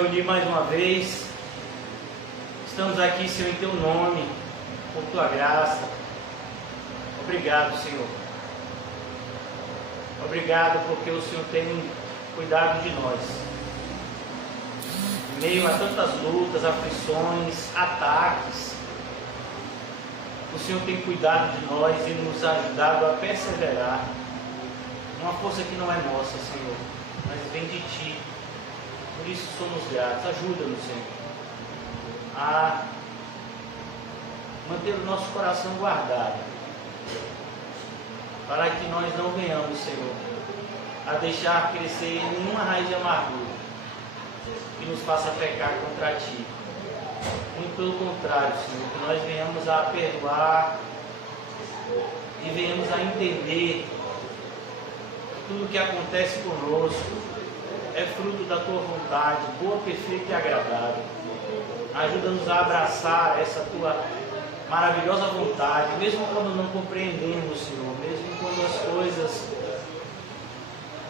reunir mais uma vez. Estamos aqui, Senhor, em Teu nome, por Tua graça. Obrigado, Senhor. Obrigado porque o Senhor tem cuidado de nós. Em meio a tantas lutas, aflições, ataques, o Senhor tem cuidado de nós e nos ajudado a perseverar. Uma força que não é nossa, Senhor, mas vem de Ti. Por isso somos gratos. Ajuda-nos, Senhor, a manter o nosso coração guardado, para que nós não venhamos, Senhor, a deixar crescer nenhuma raiz de amargura que nos faça pecar contra Ti. Muito pelo contrário, Senhor, que nós venhamos a perdoar e venhamos a entender que tudo que acontece conosco é fruto da Tua vontade, boa, perfeita e agradável. Ajuda-nos a abraçar essa Tua maravilhosa vontade, mesmo quando não compreendemos, Senhor, mesmo quando as coisas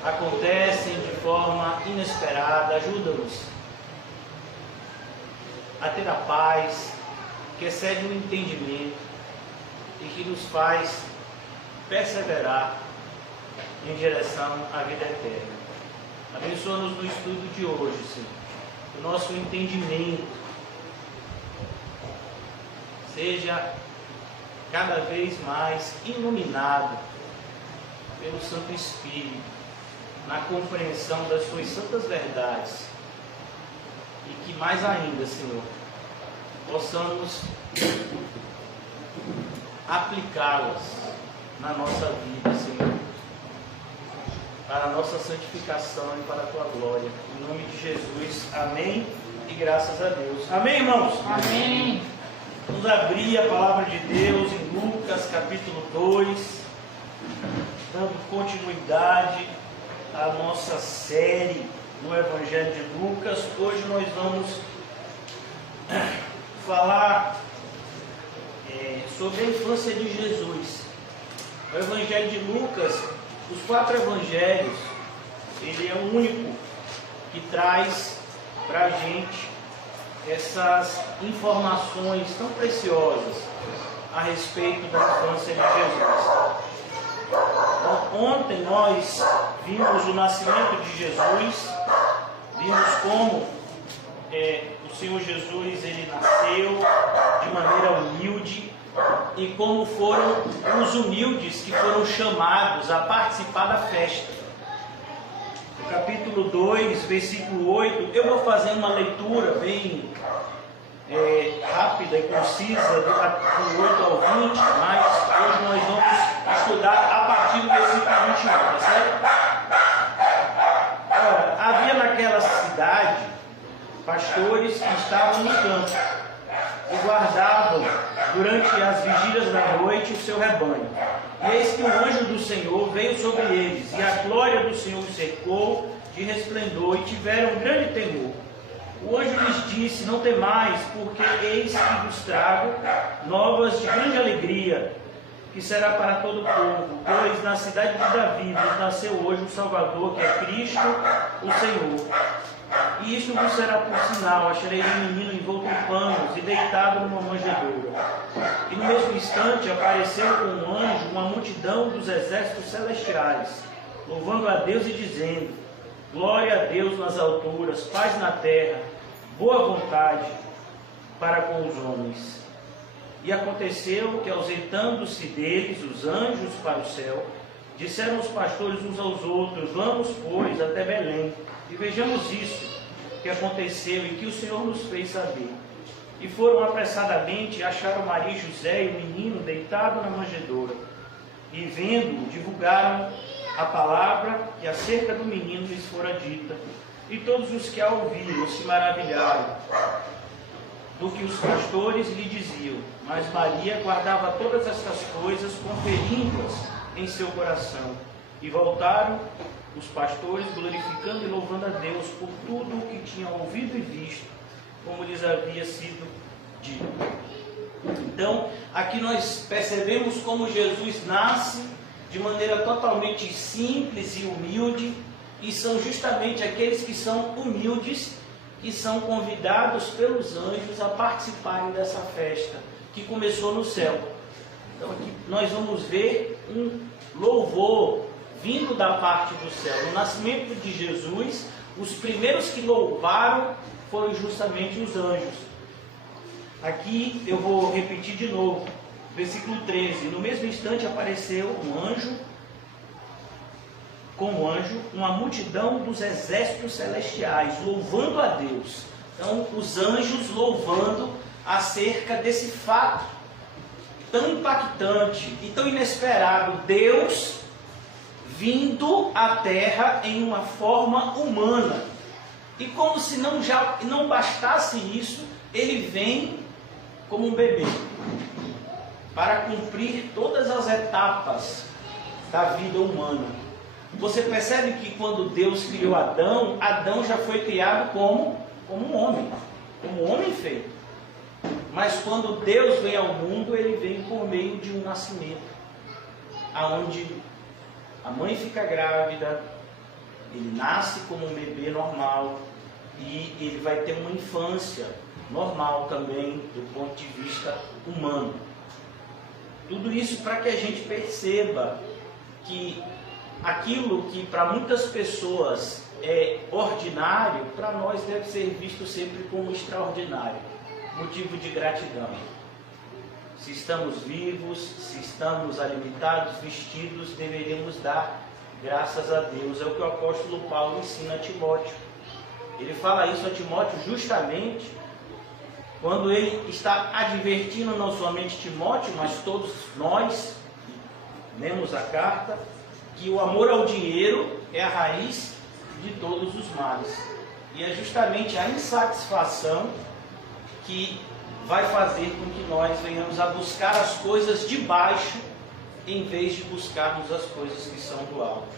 acontecem de forma inesperada. Ajuda-nos a ter a paz que excede o entendimento e que nos faz perseverar em direção à vida eterna. Abençoa-nos no estudo de hoje, Senhor. O nosso entendimento seja cada vez mais iluminado pelo Santo Espírito, na compreensão das Suas santas verdades. E que mais ainda, Senhor, possamos aplicá-las na nossa vida, Senhor, para a nossa santificação e para a Tua glória. Em nome de Jesus, amém e graças a Deus. Amém, irmãos? Amém. Vamos abrir a palavra de Deus em Lucas capítulo 2, dando continuidade à nossa série no Evangelho de Lucas. Hoje nós vamos falar sobre a infância de Jesus. O Evangelho de Lucas, os 4 evangelhos, ele é o único que traz para a gente essas informações tão preciosas a respeito da infância de Jesus. Então, ontem nós vimos o nascimento de Jesus, vimos como o Senhor Jesus ele nasceu de maneira humilde e como foram os humildes que foram chamados a participar da festa. No capítulo 2, versículo 8, eu vou fazer uma leitura bem rápida e concisa, do capítulo 8 ao 20, mas hoje nós vamos estudar a partir do versículo 21, tá certo? Ora, havia naquela cidade pastores que estavam no campo e guardavam durante as vigílias da noite o seu rebanho. E eis que o anjo do Senhor veio sobre eles, e a glória do Senhor os cercou de resplendor, e tiveram grande temor. O anjo lhes disse: não temais, porque eis que vos trago novas de grande alegria, que será para todo o povo, pois na cidade de Davi vos nasceu hoje o Salvador, que é Cristo, o Senhor. E isto vos será por sinal: achareis um menino envolto em panos e deitado numa manjedoura. E no mesmo instante apareceu com um anjo uma multidão dos exércitos celestiais, louvando a Deus e dizendo: glória a Deus nas alturas, paz na terra, boa vontade para com os homens. E aconteceu que, ausentando-se deles os anjos para o céu, disseram os pastores uns aos outros: vamos, pois, até Belém, e vejamos isso que aconteceu e que o Senhor nos fez saber. E foram apressadamente e acharam Maria e José e o menino deitado na manjedoura. E vendo, divulgaram a palavra que acerca do menino lhes fora dita. E todos os que a ouviram se maravilharam do que os pastores lhe diziam. Mas Maria guardava todas estas coisas, conferindo-as em seu coração. E voltaram os pastores, glorificando e louvando a Deus por tudo o que tinham ouvido e visto, como lhes havia sido dito. Então, aqui nós percebemos como Jesus nasce de maneira totalmente simples e humilde, e são justamente aqueles que são humildes que são convidados pelos anjos a participarem dessa festa que começou no céu. Então aqui nós vamos ver um louvor vindo da parte do céu. No nascimento de Jesus, os primeiros que louvaram foram justamente os anjos. Aqui eu vou repetir de novo, versículo 13. No mesmo instante apareceu um anjo, uma multidão dos exércitos celestiais, louvando a Deus. Então, os anjos louvando acerca desse fato tão impactante e tão inesperado. Deus vindo à terra em uma forma humana. E como se não bastasse isso, ele vem como um bebê, para cumprir todas as etapas da vida humana. Você percebe que quando Deus criou Adão, Adão já foi criado como um homem feito. Mas quando Deus vem ao mundo, ele vem por meio de um nascimento, aonde a mãe fica grávida, ele nasce como um bebê normal e ele vai ter uma infância normal também do ponto de vista humano. Tudo isso para que a gente perceba que aquilo que para muitas pessoas é ordinário, para nós deve ser visto sempre como extraordinário, motivo de gratidão. Se estamos vivos, se estamos alimentados, vestidos, deveríamos dar graças a Deus. É o que o apóstolo Paulo ensina a Timóteo. Ele fala isso a Timóteo justamente quando ele está advertindo não somente Timóteo, mas todos nós, lemos a carta, que o amor ao dinheiro é a raiz de todos os males. E é justamente a insatisfação que vai fazer com que nós venhamos a buscar as coisas de baixo, em vez de buscarmos as coisas que são do alto.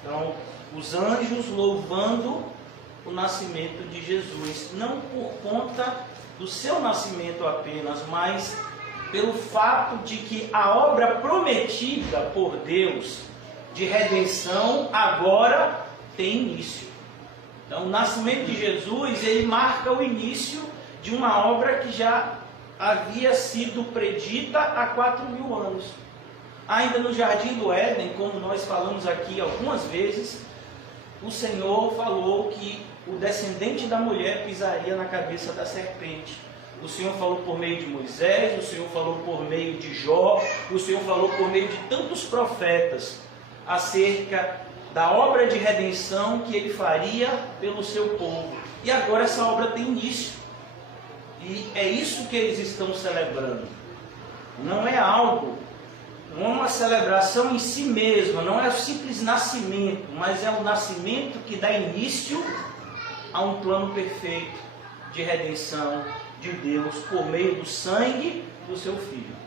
Então, os anjos louvando o nascimento de Jesus, não por conta do seu nascimento apenas, mas pelo fato de que a obra prometida por Deus de redenção agora tem início. Então, o nascimento de Jesus, ele marca o início de uma obra que já havia sido predita há 4.000 anos. Ainda no Jardim do Éden, como nós falamos aqui algumas vezes, o Senhor falou que o descendente da mulher pisaria na cabeça da serpente. O Senhor falou por meio de Moisés, o Senhor falou por meio de Jó, o Senhor falou por meio de tantos profetas acerca da obra de redenção que ele faria pelo seu povo. E agora essa obra tem início. E é isso que eles estão celebrando. Não é algo, não é uma celebração em si mesma, não é o simples nascimento, mas é o nascimento que dá início a um plano perfeito de redenção de Deus por meio do sangue do seu Filho.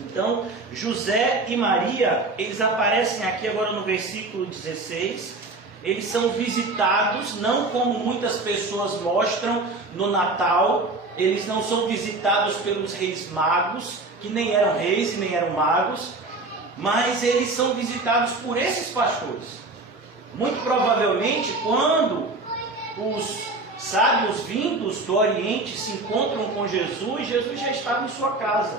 Então, José e Maria, eles aparecem aqui agora no versículo 16. Eles são visitados, não como muitas pessoas mostram no Natal. Eles não são visitados pelos reis magos, que nem eram reis e nem eram magos, mas eles são visitados por esses pastores. Muito provavelmente, quando os sábios vindos do Oriente se encontram com Jesus, Jesus já estava em sua casa,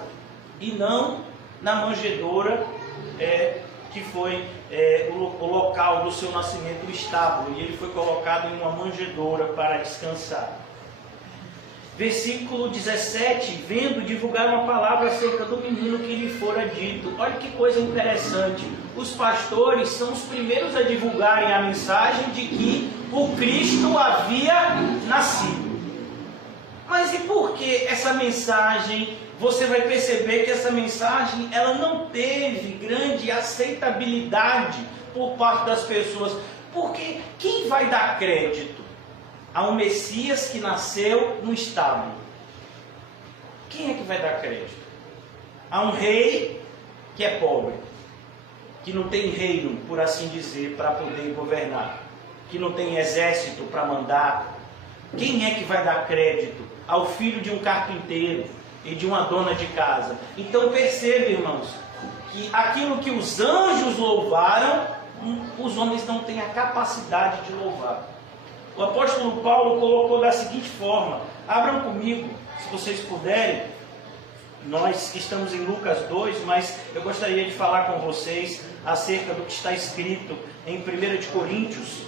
e não na manjedoura, que foi o local do seu nascimento, o estábulo, e ele foi colocado em uma manjedoura para descansar. Versículo 17, vendo divulgar uma palavra acerca do menino que lhe fora dito. Olha que coisa interessante, os pastores são os primeiros a divulgarem a mensagem de que o Cristo havia nascido. Mas e por que essa mensagem? Você vai perceber que essa mensagem ela não teve grande aceitabilidade por parte das pessoas. Porque quem vai dar crédito a um Messias que nasceu no estábulo? Quem é que vai dar crédito? A um rei que é pobre, que não tem reino, por assim dizer, para poder governar, que não tem exército para mandar. Quem é que vai dar crédito ao filho de um carpinteiro e de uma dona de casa? Então perceba, irmãos, que aquilo que os anjos louvaram, os homens não têm a capacidade de louvar. O apóstolo Paulo colocou da seguinte forma, abram comigo, se vocês puderem, nós estamos em Lucas 2, mas eu gostaria de falar com vocês acerca do que está escrito em 1 de Coríntios.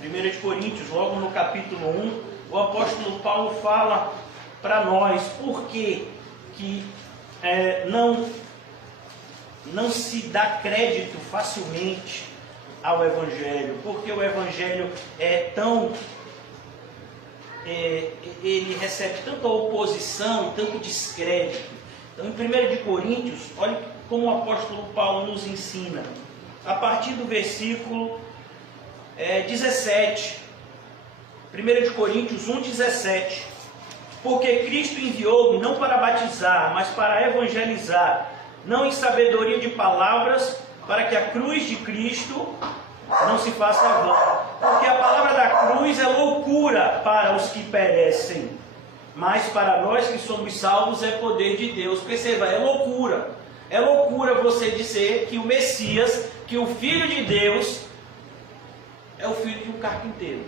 1 de Coríntios, logo no capítulo 1, o apóstolo Paulo fala para nós por que não se dá crédito facilmente ao Evangelho, porque o Evangelho é tão... ele recebe tanta oposição e tanto descrédito. Então, em 1 de Coríntios, olha como o apóstolo Paulo nos ensina, a partir do versículo 17, 1 de Coríntios 1,17, porque Cristo enviou-me não para batizar, mas para evangelizar, não em sabedoria de palavras, para que a cruz de Cristo não se faça vã. Porque a palavra da cruz é loucura para os que perecem, mas para nós que somos salvos é poder de Deus. Perceba, é loucura. É loucura você dizer que o Messias, que o Filho de Deus, é o filho de um carpinteiro,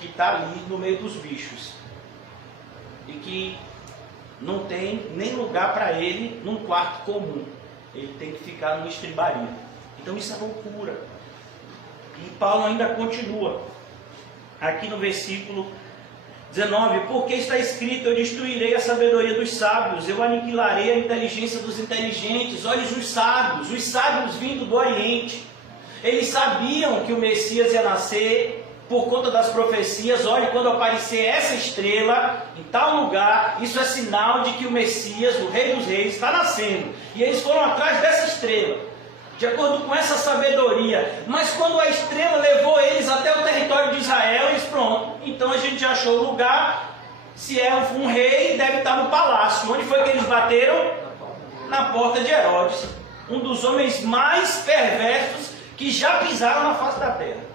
que está ali no meio dos bichos, e que não tem nem lugar para ele num quarto comum. Ele tem que ficar numa estribaria. Então isso é loucura. E Paulo ainda continua, aqui no versículo 19, porque está escrito, eu destruirei a sabedoria dos sábios, eu aniquilarei a inteligência dos inteligentes. Olha os sábios vindo do Oriente, eles sabiam que o Messias ia nascer por conta das profecias. Olha, quando aparecer essa estrela em tal lugar, isso é sinal de que o Messias, o Rei dos Reis, está nascendo. E eles foram atrás dessa estrela, de acordo com essa sabedoria. Mas quando a estrela levou eles até o território de Israel, eles, pronto, então a gente já achou o lugar. Se é um rei, deve estar no palácio. Onde foi que eles bateram? Na porta de Herodes, um dos homens mais perversos que já pisaram na face da terra.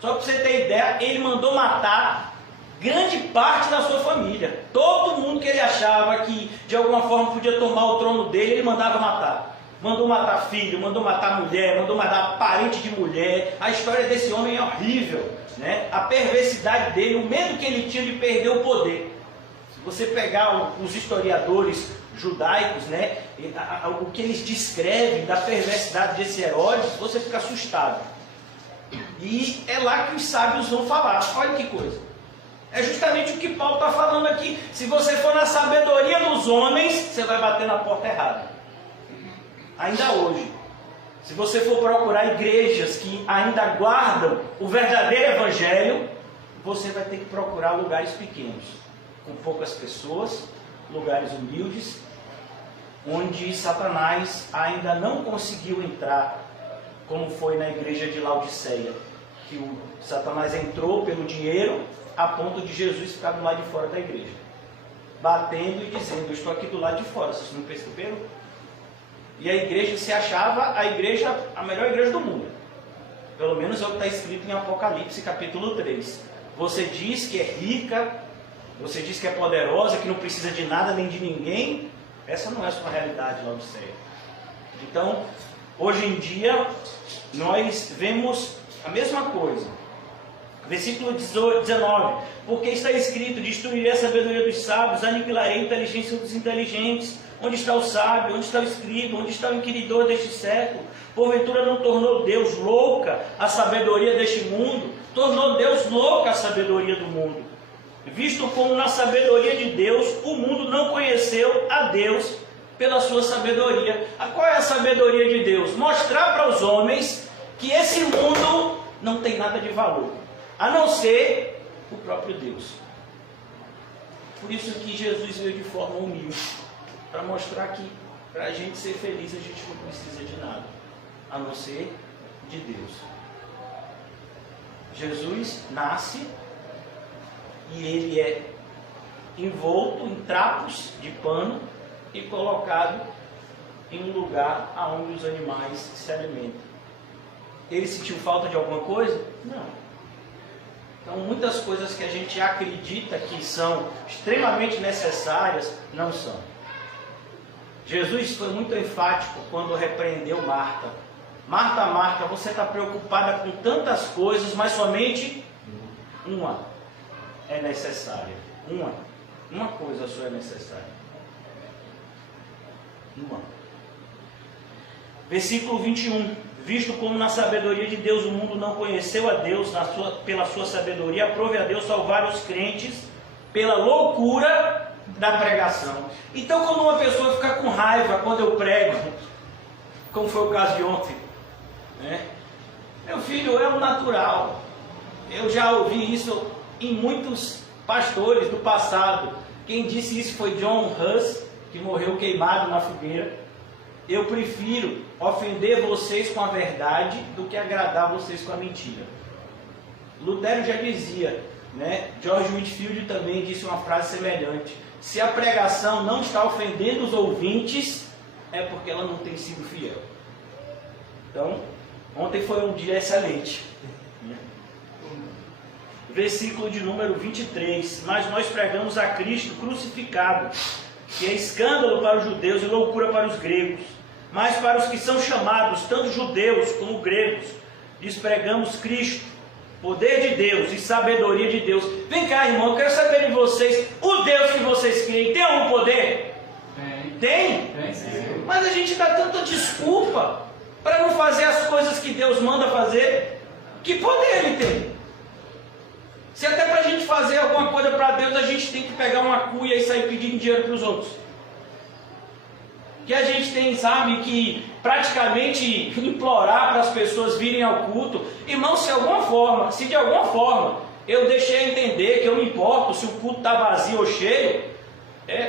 Só para você ter ideia, ele mandou matar grande parte da sua família. Todo mundo que ele achava que de alguma forma podia tomar o trono dele, ele mandava matar. Mandou matar filho, mandou matar mulher, mandou matar parente de mulher. A história desse homem é horrível, né? A perversidade dele, o medo que ele tinha de perder o poder. Se você pegar os historiadores judaicos, né, o que eles descrevem da perversidade desse Herodes, você fica assustado. E é lá que os sábios vão falar. Olha que coisa. É justamente o que Paulo está falando aqui. Se você for na sabedoria dos homens, você vai bater na porta errada. Ainda hoje, se você for procurar igrejas que ainda guardam o verdadeiro evangelho, você vai ter que procurar lugares pequenos, com poucas pessoas, lugares humildes, onde Satanás ainda não conseguiu entrar, como foi na igreja de Laodiceia, que o Satanás entrou pelo dinheiro a ponto de Jesus ficar do lado de fora da igreja, batendo e dizendo, eu estou aqui do lado de fora, vocês não perceberam? E a igreja se achava a melhor igreja do mundo. Pelo menos é o que está escrito em Apocalipse capítulo 3. Você diz que é rica, você diz que é poderosa, que não precisa de nada nem de ninguém. Essa não é a sua realidade, Laodiceia. Então, hoje em dia, nós vemos a mesma coisa. Versículo 19. Porque está escrito, destruirei a sabedoria dos sábios, aniquilarei a inteligência dos inteligentes. Onde está o sábio? Onde está o escriba? Onde está o inquiridor deste século? Porventura não tornou Deus louca a sabedoria deste mundo? Tornou Deus louca a sabedoria do mundo. Visto como na sabedoria de Deus, o mundo não conheceu a Deus pela sua sabedoria. Qual é a sabedoria de Deus? Mostrar para os homens que esse mundo não tem nada de valor, a não ser o próprio Deus. Por isso que Jesus veio de forma humilde, para mostrar que para a gente ser feliz a gente não precisa de nada, a não ser de Deus. Jesus nasce e ele é envolto em trapos de pano e colocado em um lugar onde os animais se alimentam. Ele sentiu falta de alguma coisa? Não. Então muitas coisas que a gente acredita que são extremamente necessárias, não são. Jesus foi muito enfático quando repreendeu Marta. Marta, Marta, você está preocupada com tantas coisas, mas somente uma é necessária. Uma coisa só é necessária. Uma. Versículo 21. Visto como na sabedoria de Deus o mundo não conheceu a Deus, pela sua sabedoria, aprove a Deus salvar os crentes pela loucura da pregação. Então, quando uma pessoa fica com raiva quando eu prego, como foi o caso de ontem, né? Meu filho, é o natural. Eu já ouvi isso em muitos pastores do passado. Quem disse isso foi John Huss, que morreu queimado na fogueira. Eu prefiro ofender vocês com a verdade do que agradar vocês com a mentira. Lutero já dizia, né? George Whitefield também disse uma frase semelhante: se a pregação não está ofendendo os ouvintes, é porque ela não tem sido fiel. Então, ontem foi um dia excelente. Versículo de número 23. Mas nós pregamos a Cristo crucificado, que é escândalo para os judeus e loucura para os gregos. Mas para os que são chamados, tanto judeus como gregos, lhes pregamos Cristo, poder de Deus e sabedoria de Deus. Vem cá, irmão, eu quero saber de vocês, o Deus que vocês creem, tem algum poder? Tem? Sim. Mas a gente dá tanta desculpa para não fazer as coisas que Deus manda fazer. Que poder ele tem? Se até para a gente fazer alguma coisa para Deus, a gente tem que pegar uma cuia e sair pedindo dinheiro para os outros. Que a gente tem, sabe, que praticamente implorar para as pessoas virem ao culto. Irmão, se de alguma forma eu deixei entender que eu me importo se o culto está vazio ou cheio,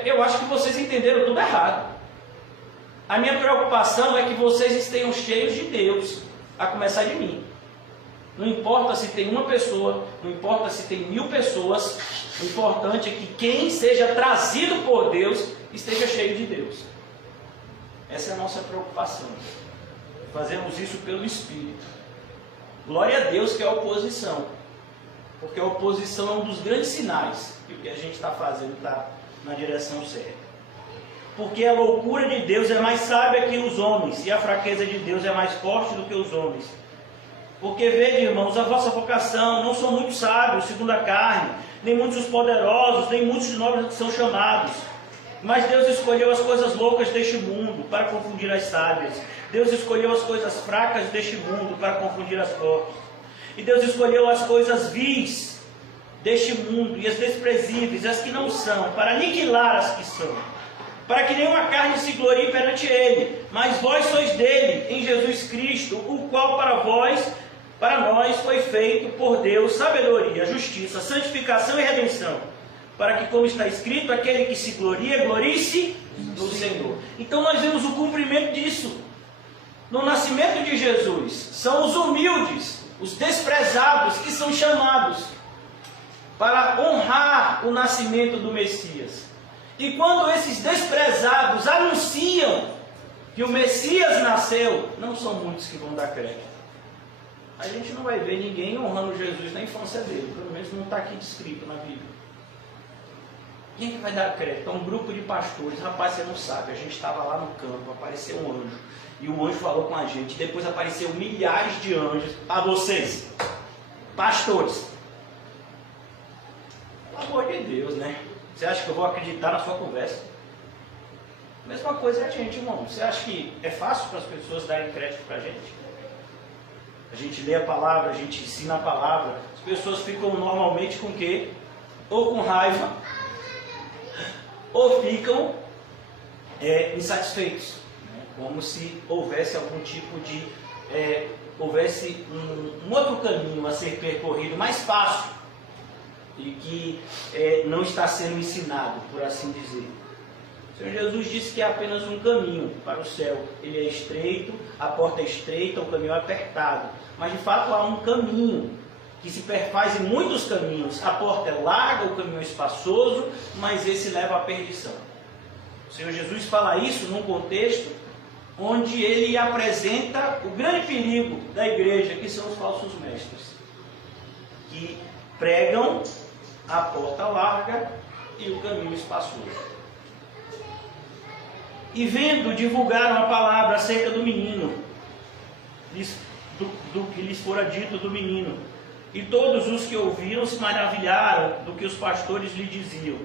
eu acho que vocês entenderam tudo errado. A minha preocupação é que vocês estejam cheios de Deus, a começar de mim. Não importa se tem uma pessoa, não importa se tem 1000 pessoas, o importante é que quem seja trazido por Deus esteja cheio de Deus. Essa é a nossa preocupação. Fazemos isso pelo Espírito. Glória a Deus que é a oposição. Porque a oposição é um dos grandes sinais que o que a gente está fazendo está na direção certa. Porque a loucura de Deus é mais sábia que os homens, e a fraqueza de Deus é mais forte do que os homens. Porque vede, irmãos, a vossa vocação não são muitos sábios segundo a carne, nem muitos os poderosos, nem muitos os nobres que são chamados. Mas Deus escolheu as coisas loucas deste mundo para confundir as sábias. Deus escolheu as coisas fracas deste mundo para confundir as fortes. E Deus escolheu as coisas vis deste mundo e as desprezíveis, as que não são, para aniquilar as que são. Para que nenhuma carne se glorie perante Ele. Mas vós sois dele, em Jesus Cristo, o qual para nós foi feito por Deus sabedoria, justiça, santificação e redenção. Para que, como está escrito, aquele que se gloria, glorie-se no Senhor. Então nós vemos o cumprimento disso. No nascimento de Jesus, são os humildes, os desprezados, que são chamados para honrar o nascimento do Messias. E quando esses desprezados anunciam que o Messias nasceu, não são muitos que vão dar crédito. A gente não vai ver ninguém honrando Jesus na infância dele, pelo menos não está aqui descrito na Bíblia. Quem é que vai dar crédito? É um grupo de pastores. Rapaz, você não sabe, a gente estava lá no campo, apareceu um anjo. E o anjo falou com a gente. Depois apareceu milhares de anjos. A vocês, pastores. Pelo amor de Deus, né? Você acha que eu vou acreditar na sua conversa? Mesma coisa é a gente, irmão. Você acha que é fácil para as pessoas darem crédito para a gente? A gente lê a palavra, a gente ensina a palavra. As pessoas ficam normalmente com o quê? Ou com raiva, ou ficam insatisfeitos, né? Como se houvesse algum tipo de houvesse um outro caminho a ser percorrido mais fácil e que não está sendo ensinado, por assim dizer. O Senhor Jesus disse que há apenas um caminho para o céu. Ele é estreito, a porta é estreita, o caminho é apertado, mas de fato há um caminho que se perfaz em muitos caminhos. A porta é larga, o caminho é espaçoso, mas esse leva à perdição. O Senhor Jesus fala isso num contexto onde ele apresenta o grande perigo da igreja, que são os falsos mestres, que pregam a porta larga e o caminho espaçoso. E vendo, divulgaram a palavra acerca do menino. do que lhes fora dito do menino. E todos os que ouviram se maravilharam do que os pastores lhe diziam.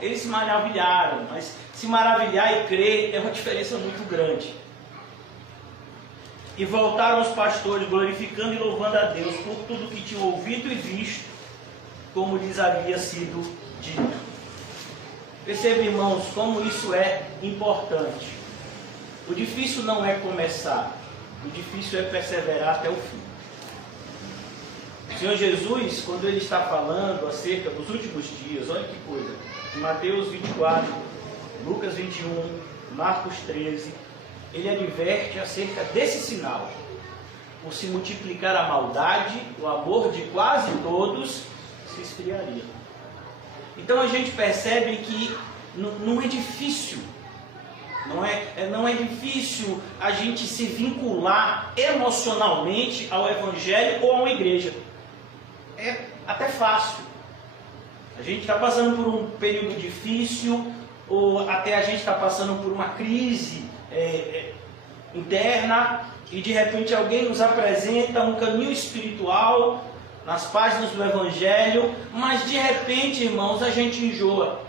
Eles se maravilharam, mas se maravilhar e crer é uma diferença muito grande. E voltaram os pastores, glorificando e louvando a Deus por tudo que tinham ouvido e visto, como lhes havia sido dito. Perceba, irmãos, como isso é importante. O difícil não é começar, o difícil é perseverar até o fim. O Senhor Jesus, quando Ele está falando acerca dos últimos dias, olha que coisa, em Mateus 24, Lucas 21, Marcos 13, Ele adverte acerca desse sinal. Por se multiplicar a maldade, o amor de quase todos se esfriaria. Então a gente percebe que não é difícil, não é difícil a gente se vincular emocionalmente ao Evangelho ou a uma igreja. É até fácil. A gente está passando por um período difícil, ou até a gente está passando por uma crise interna, e de repente alguém nos apresenta um caminho espiritual nas páginas do Evangelho, mas de repente, irmãos, a gente enjoa.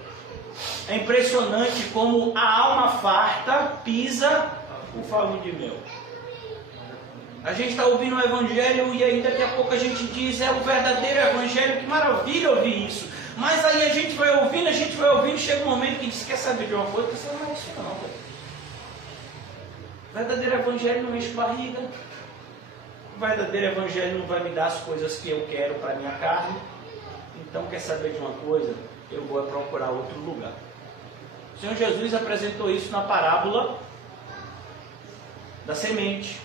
É impressionante como a alma farta pisa o favo de mel. A gente está ouvindo o Evangelho e aí daqui a pouco a gente diz, é o verdadeiro Evangelho, que maravilha ouvir isso. Mas aí a gente vai ouvindo, chega um momento que diz, quer saber de uma coisa? Não é isso não, velho. O verdadeiro Evangelho não enche barriga. O verdadeiro Evangelho não vai me dar as coisas que eu quero para a minha carne. Então, quer saber de uma coisa? Eu vou procurar outro lugar. O Senhor Jesus apresentou isso na parábola da semente.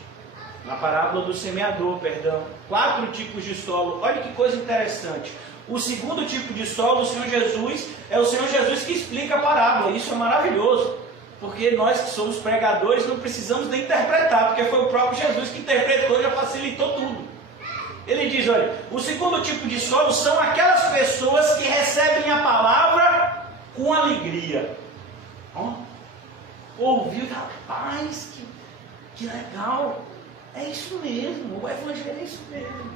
Na parábola do semeador, perdão. 4 tipos de solo. Olha que coisa interessante. O segundo tipo de solo, o Senhor Jesus, é o Senhor Jesus que explica a parábola. Isso é maravilhoso. Porque nós que somos pregadores não precisamos nem interpretar, porque foi o próprio Jesus que interpretou e já facilitou tudo. Ele diz, olha, o segundo tipo de solo são aquelas pessoas que recebem a palavra com alegria. Ouviu, rapaz, que legal. É isso mesmo, o Evangelho é isso mesmo.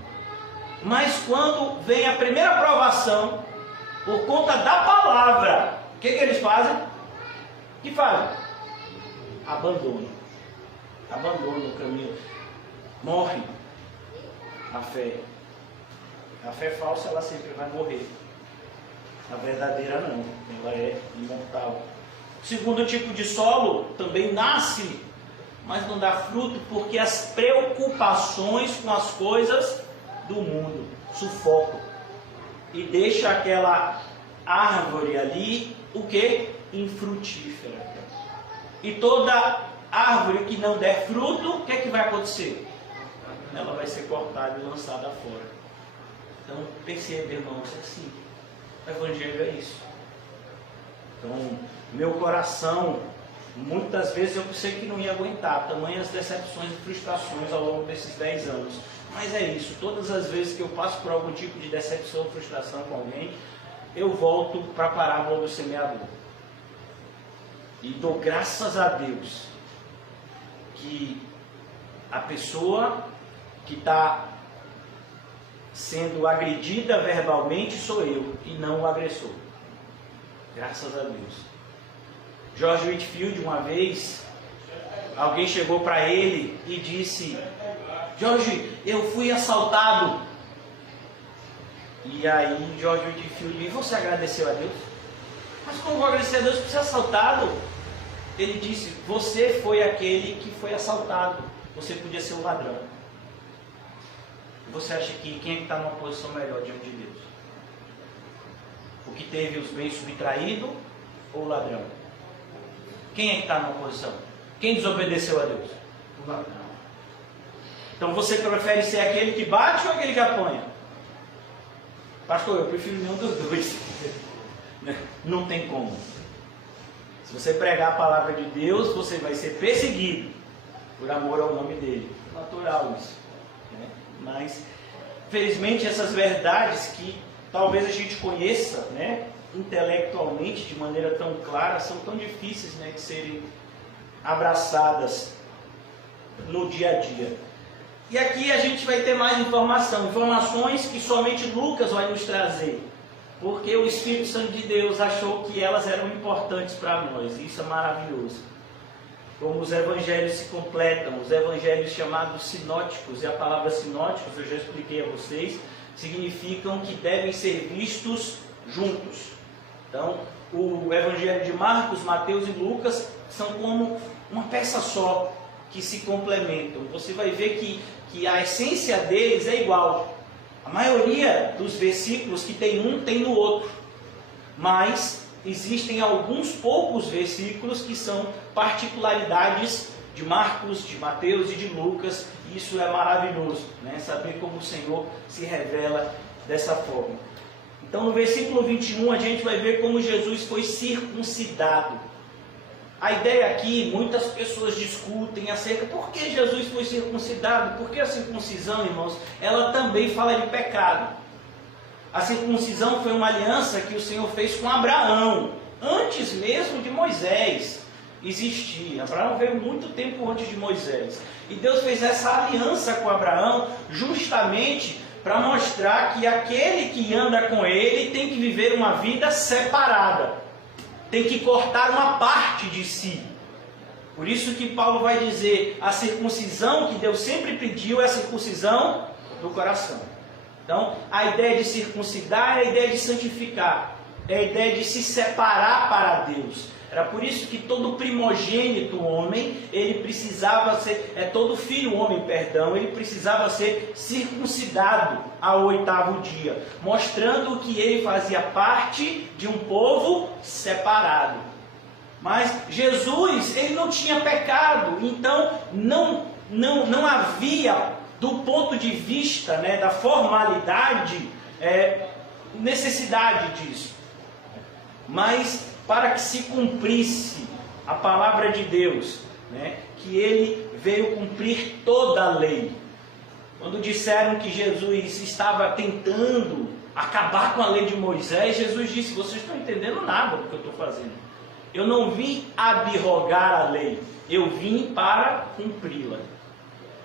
Mas quando vem a primeira provação, por conta da palavra, o que eles fazem? O que fazem? Abandonam o caminho, morrem a fé. A fé falsa, ela sempre vai morrer. A verdadeira não, ela é imortal. O segundo tipo de solo também nasce, mas não dá fruto, porque as preocupações com as coisas do mundo sufocam e deixa aquela árvore ali, o que? Infrutífera. E toda árvore que não der fruto, o que é que vai acontecer? Ela vai ser cortada e lançada fora. Então perceba, irmãos, assim, o Evangelho é isso. Então, meu coração, muitas vezes eu pensei que não ia aguentar tamanhas decepções e frustrações ao longo desses 10 anos. Mas é isso, todas as vezes que eu passo por algum tipo de decepção ou frustração com alguém, eu volto para a parábola do semeador. E dou graças a Deus que a pessoa que está sendo agredida verbalmente sou eu e não o agressor. Graças a Deus. George Whitefield, uma vez, alguém chegou para ele e disse: George, eu fui assaltado. E aí George Whitefield disse: você agradeceu a Deus? Mas como vou agradecer a Deus por ser assaltado? Ele disse: você foi aquele que foi assaltado. Você podia ser o ladrão. Você acha que quem é que está numa posição melhor diante de Deus? O que teve os bens subtraídos ou o ladrão? Quem é que está numa posição? Quem desobedeceu a Deus? O ladrão. Então você prefere ser aquele que bate ou aquele que apanha? Pastor, eu prefiro nenhum dos dois. Não tem como. Se você pregar a palavra de Deus, você vai ser perseguido por amor ao nome dele. Natural isso. Mas, felizmente, essas verdades que talvez a gente conheça, intelectualmente, de maneira tão clara, são tão difíceis, de serem abraçadas no dia a dia. E aqui a gente vai ter mais informações que somente Lucas vai nos trazer, porque o Espírito Santo de Deus achou que elas eram importantes para nós. Isso é maravilhoso. Como os evangelhos se completam, os evangelhos chamados sinóticos, e a palavra sinóticos, eu já expliquei a vocês, significam que devem ser vistos juntos. Então, o evangelho de Marcos, Mateus e Lucas são como uma peça só, que se complementam. Você vai ver que a essência deles é igual. A maioria dos versículos que tem um, tem no outro. Mas existem alguns poucos versículos que são particularidades de Marcos, de Mateus e de Lucas. E isso é maravilhoso, né? Saber como o Senhor se revela dessa forma. Então no versículo 21 a gente vai ver como Jesus foi circuncidado. A ideia aqui, muitas pessoas discutem acerca por que Jesus foi circuncidado, porque a circuncisão, irmãos, ela também fala de pecado. A circuncisão foi uma aliança que o Senhor fez com Abraão, antes mesmo de Moisés existir. Abraão veio muito tempo antes de Moisés. E Deus fez essa aliança com Abraão justamente para mostrar que aquele que anda com ele tem que viver uma vida separada. Tem que cortar uma parte de si. Por isso que Paulo vai dizer, a circuncisão que Deus sempre pediu é a circuncisão do coração. Então, a ideia de circuncidar é a ideia de santificar, é a ideia de se separar para Deus. Era por isso que todo primogênito homem, ele precisava ser, todo filho homem, perdão, ele precisava ser circuncidado ao 8º dia, mostrando que ele fazia parte de um povo separado. Mas Jesus, ele não tinha pecado, então não havia, do ponto de vista, né, da formalidade, necessidade disso. Mas para que se cumprisse a palavra de Deus, né, que ele veio cumprir toda a lei. Quando disseram que Jesus estava tentando acabar com a lei de Moisés, Jesus disse, vocês estão entendendo nada do que eu estou fazendo. Eu não vim abrogar a lei, eu vim para cumpri-la.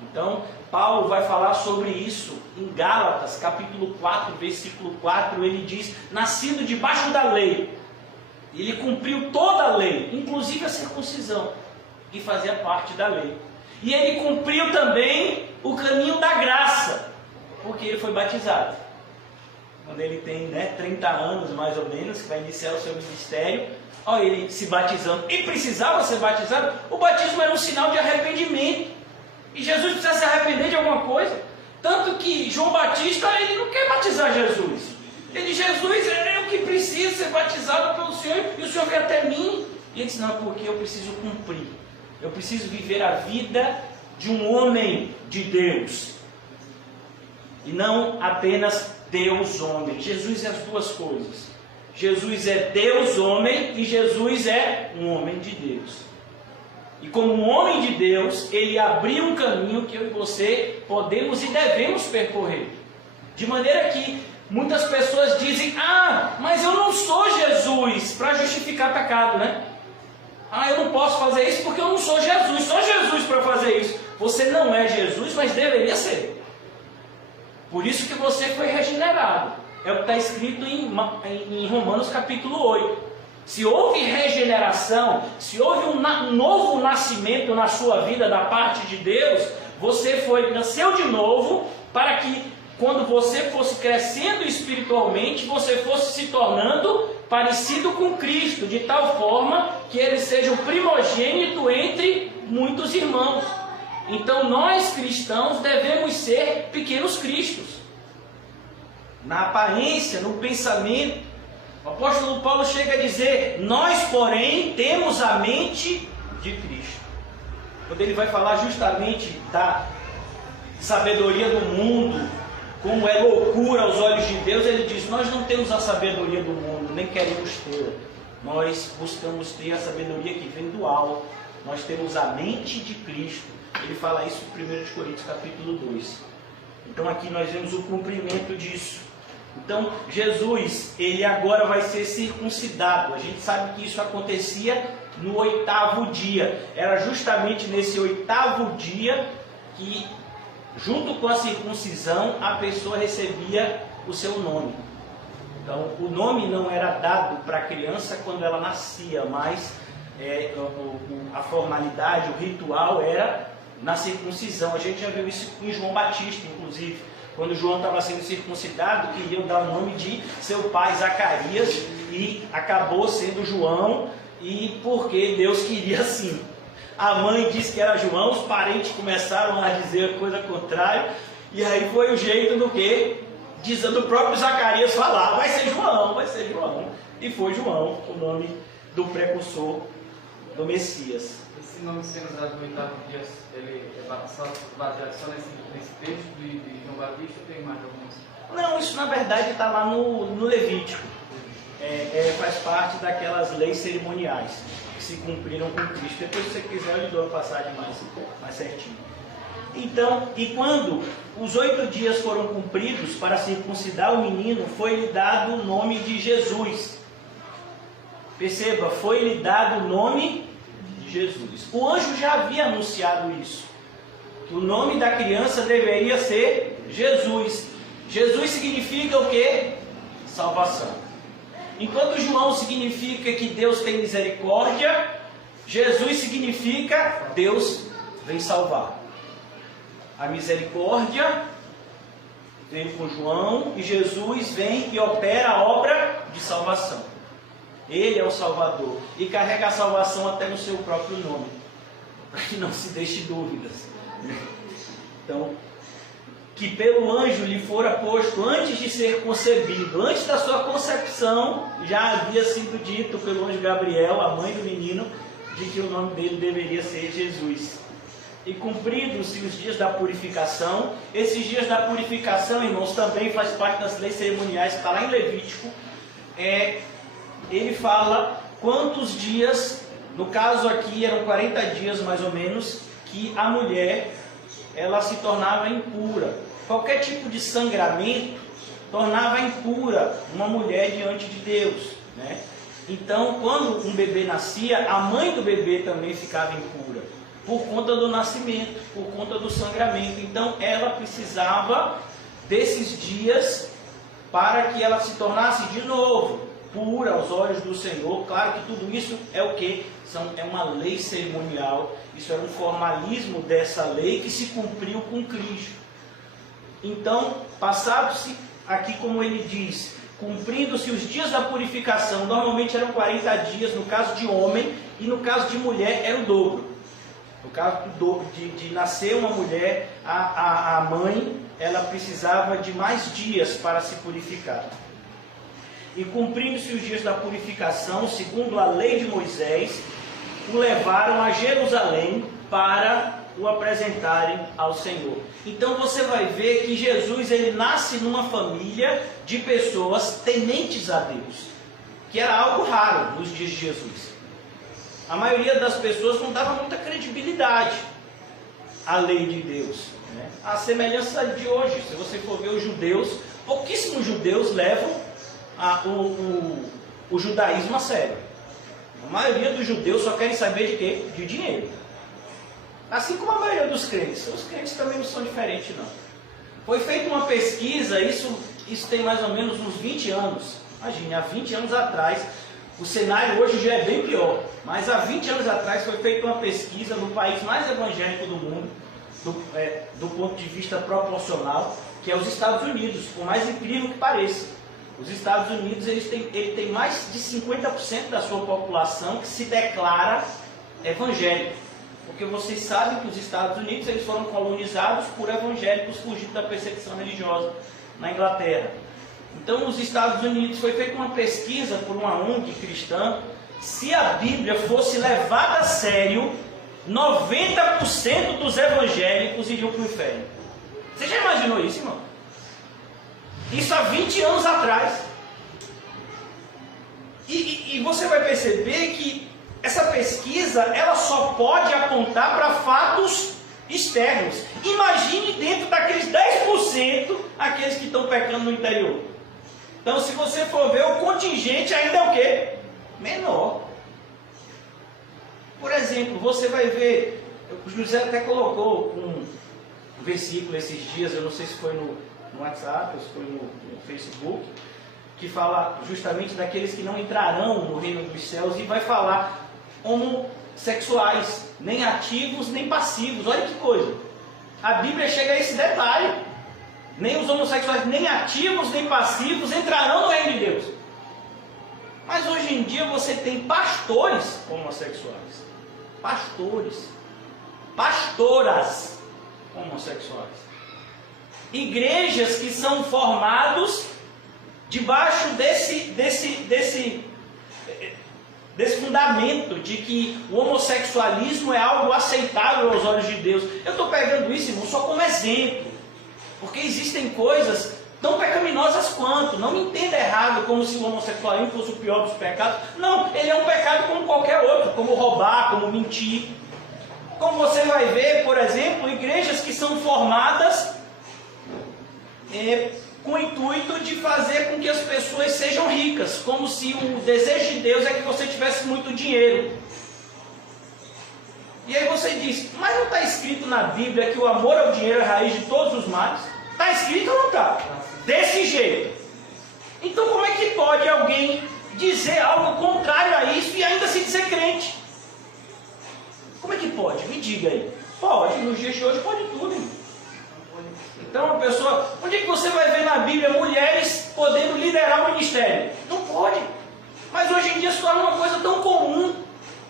Então, Paulo vai falar sobre isso em Gálatas, capítulo 4, versículo 4, ele diz, nascido debaixo da lei, ele cumpriu toda a lei, inclusive a circuncisão, que fazia parte da lei. E ele cumpriu também o caminho da graça, porque ele foi batizado. Quando ele tem 30 anos, mais ou menos, que vai iniciar o seu ministério, olha ele se batizando. E precisava ser batizado. O batismo era um sinal de arrependimento. E Jesus precisa se arrepender de alguma coisa. Tanto que João Batista, ele não quer batizar Jesus. Ele diz, Jesus, eu que preciso ser batizado pelo Senhor, e o Senhor vem até mim. E ele disse, não, porque eu preciso cumprir. Eu preciso viver a vida de um homem de Deus. E não apenas Deus-homem. Jesus é as duas coisas. Jesus é Deus-homem e Jesus é um homem de Deus. E como um homem de Deus, ele abriu um caminho que eu e você podemos e devemos percorrer. De maneira que muitas pessoas dizem, mas eu não sou Jesus, para justificar pecado, né? Eu não posso fazer isso porque eu não sou Jesus, só Jesus para fazer isso. Você não é Jesus, mas deveria ser. Por isso que você foi regenerado. É o que está escrito em Romanos capítulo 8. Se houve regeneração, se houve um novo nascimento na sua vida da parte de Deus, você nasceu de novo para que quando você fosse crescendo espiritualmente, você fosse se tornando parecido com Cristo, de tal forma que ele seja o primogênito entre muitos irmãos. Então nós cristãos devemos ser pequenos cristos. Na aparência, no pensamento, o apóstolo Paulo chega a dizer, nós porém temos a mente de Cristo. Quando ele vai falar justamente da sabedoria do mundo, como é loucura aos olhos de Deus, ele diz, nós não temos a sabedoria do mundo, nem queremos tê-la. Nós buscamos ter a sabedoria que vem do alto. Nós temos a mente de Cristo. Ele fala isso em 1 Coríntios capítulo 2. Então aqui nós vemos o cumprimento disso. Então Jesus, ele agora vai ser circuncidado. A gente sabe que isso acontecia no 8º dia. Era justamente nesse 8º dia que junto com a circuncisão, a pessoa recebia o seu nome. Então, o nome não era dado para a criança quando ela nascia, mas a formalidade, o ritual era na circuncisão. A gente já viu isso em João Batista, inclusive. Quando João estava sendo circuncidado, queriam dar o nome de seu pai Zacarias, e acabou sendo João, e porque Deus queria assim. A mãe disse que era João, os parentes começaram a dizer coisa contrária, e aí foi o jeito do que? Do próprio Zacarias falar, vai ser João, vai ser João. E foi João, o nome do precursor do Messias. Esse nome sendo usado no oitavo dia, ele é baseado só nesse texto de João Batista, ou tem mais alguns? Não, isso na verdade está lá no Levítico. Faz parte daquelas leis cerimoniais que se cumpriram com Cristo. Depois, se você quiser, eu lhe dou a passagem mais certinho. Então, e quando os 8 dias foram cumpridos para circuncidar o menino, foi-lhe dado o nome de Jesus. Perceba, foi-lhe dado o nome de Jesus. O anjo já havia anunciado isso, que o nome da criança deveria ser Jesus. Jesus significa o quê? Salvação. Enquanto João significa que Deus tem misericórdia, Jesus significa Deus vem salvar. A misericórdia veio com João e Jesus vem e opera a obra de salvação. Ele é o Salvador e carrega a salvação até no seu próprio nome, para que não se deixe dúvidas. Então, que pelo anjo lhe fora posto antes de ser concebido, antes da sua concepção, já havia sido dito pelo anjo Gabriel, a mãe do menino, de que o nome dele deveria ser Jesus. E cumpridos-se os dias da purificação, esses dias da purificação, irmãos, também faz parte das leis cerimoniais, que está lá em Levítico. Ele fala quantos dias, no caso aqui eram 40 dias mais ou menos, que a mulher ela se tornava impura. Qualquer tipo de sangramento tornava impura uma mulher diante de Deus, né? Então, quando um bebê nascia, a mãe do bebê também ficava impura, por conta do nascimento, por conta do sangramento. Então, ela precisava desses dias para que ela se tornasse de novo pura aos olhos do Senhor. Claro que tudo isso é o quê? É uma lei cerimonial, isso era um formalismo dessa lei que se cumpriu com Cristo. Então, passados-se aqui, como ele diz, cumprindo-se os dias da purificação, normalmente eram 40 dias no caso de homem, e no caso de mulher era o dobro. No caso de nascer uma mulher, a mãe, ela precisava de mais dias para se purificar. E cumprindo-se os dias da purificação, segundo a lei de Moisés, o levaram a Jerusalém para o apresentarem ao Senhor. Então você vai ver que Jesus ele nasce numa família de pessoas tementes a Deus, que era algo raro nos dias de Jesus. A maioria das pessoas não dava muita credibilidade à lei de Deus, né? A semelhança de hoje, se você for ver os judeus, pouquíssimos judeus levam o judaísmo a sério. A maioria dos judeus só querem saber de quê? De dinheiro. Assim como a maioria dos crentes. Os crentes também não são diferentes, não. Foi feita uma pesquisa, isso tem mais ou menos uns 20 anos. Imagine, há 20 anos atrás, o cenário hoje já é bem pior. Mas há 20 anos atrás foi feita uma pesquisa no país mais evangélico do mundo, do ponto de vista proporcional, que é os Estados Unidos, por mais incrível que pareça. Os Estados Unidos ele tem mais de 50% da sua população que se declara evangélico. Porque vocês sabem que os Estados Unidos eles foram colonizados por evangélicos fugindo da perseguição religiosa na Inglaterra. Então, nos Estados Unidos foi feita uma pesquisa por uma ONG cristã. Se a Bíblia fosse levada a sério, 90% dos evangélicos iriam para o inferno. Você já imaginou isso, irmão? Isso há 20 anos atrás. E você vai perceber que essa pesquisa ela só pode apontar para fatos externos. Imagine dentro daqueles 10% aqueles que estão pecando no interior. Então, se você for ver, o contingente ainda é o quê? Menor. Por exemplo, você vai ver, o José até colocou um versículo esses dias, eu não sei se foi no WhatsApp ou se foi no Facebook, que fala justamente daqueles que não entrarão no reino dos céus, e vai falar homossexuais, nem ativos nem passivos. Olha que coisa! A Bíblia chega a esse detalhe. Nem os homossexuais, nem ativos nem passivos entrarão no reino de Deus. Mas hoje em dia você tem pastores homossexuais, pastores, pastoras homossexuais, igrejas que são formados debaixo desse fundamento de que o homossexualismo é algo aceitável aos olhos de Deus. Eu estou pegando isso, irmão, só como exemplo, porque existem coisas tão pecaminosas quanto. Não me entenda errado, como se o homossexualismo fosse o pior dos pecados. Não, ele é um pecado como qualquer outro, como roubar, como mentir. Como você vai ver, por exemplo, igrejas que são formadas com o intuito de fazer com que as pessoas sejam ricas, como se o desejo de Deus é que você tivesse muito dinheiro. E aí você diz, mas não está escrito na Bíblia que o amor ao dinheiro é a raiz de todos os males? Está escrito ou não está? Desse jeito. Então como é que pode alguém dizer algo contrário a isso e ainda se dizer crente? Como é que pode? Me diga aí. Pode, nos dias de hoje pode tudo. Hein? Então a pessoa, onde é que você vai ver na Bíblia mulheres podendo liderar o ministério? Não pode. Mas hoje em dia se torna uma coisa tão comum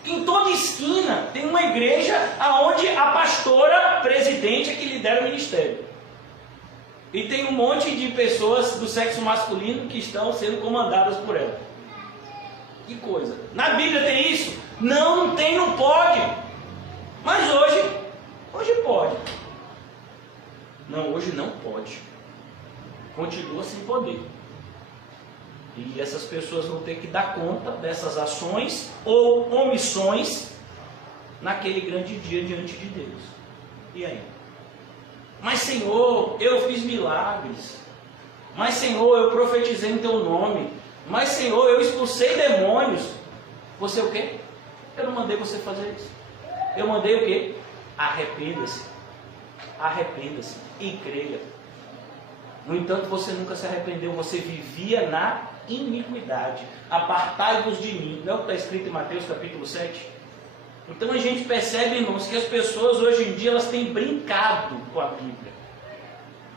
que em toda esquina tem uma igreja onde a pastora presidente é que lidera o ministério. E tem um monte de pessoas do sexo masculino que estão sendo comandadas por ela. Que coisa. Na Bíblia tem isso? Não, não tem, não pode. Mas hoje pode. Não, hoje não pode. Continua sem poder. E essas pessoas vão ter que dar conta dessas ações ou omissões naquele grande dia diante de Deus. E aí? Mas Senhor, eu fiz milagres. Mas Senhor, eu profetizei em teu nome. Mas Senhor, eu expulsei demônios. Você o quê? Eu não mandei você fazer isso. Eu mandei o quê? Arrependa-se. Arrependa-se e creia. No entanto, você nunca se arrependeu. Você vivia na iniquidade. Apartai-vos de mim. Não é o que está escrito em Mateus capítulo 7? Então a gente percebe, irmãos, que as pessoas hoje em dia elas têm brincado com a Bíblia.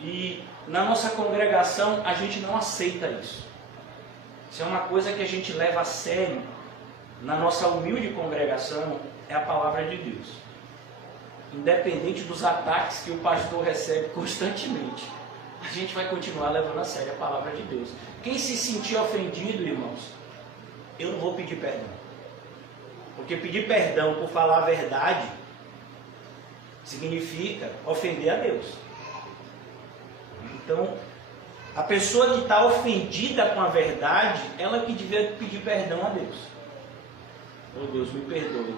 E na nossa congregação a gente não aceita isso. Isso é uma coisa que a gente leva a sério. Na nossa humilde congregação é a palavra de Deus. Independente dos ataques que o pastor recebe constantemente, a gente vai continuar levando a sério a palavra de Deus. Quem se sentir ofendido, irmãos, eu não vou pedir perdão. Porque pedir perdão por falar a verdade significa ofender a Deus. Então, a pessoa que está ofendida com a verdade, ela que devia pedir perdão a Deus. Oh Deus, me perdoe,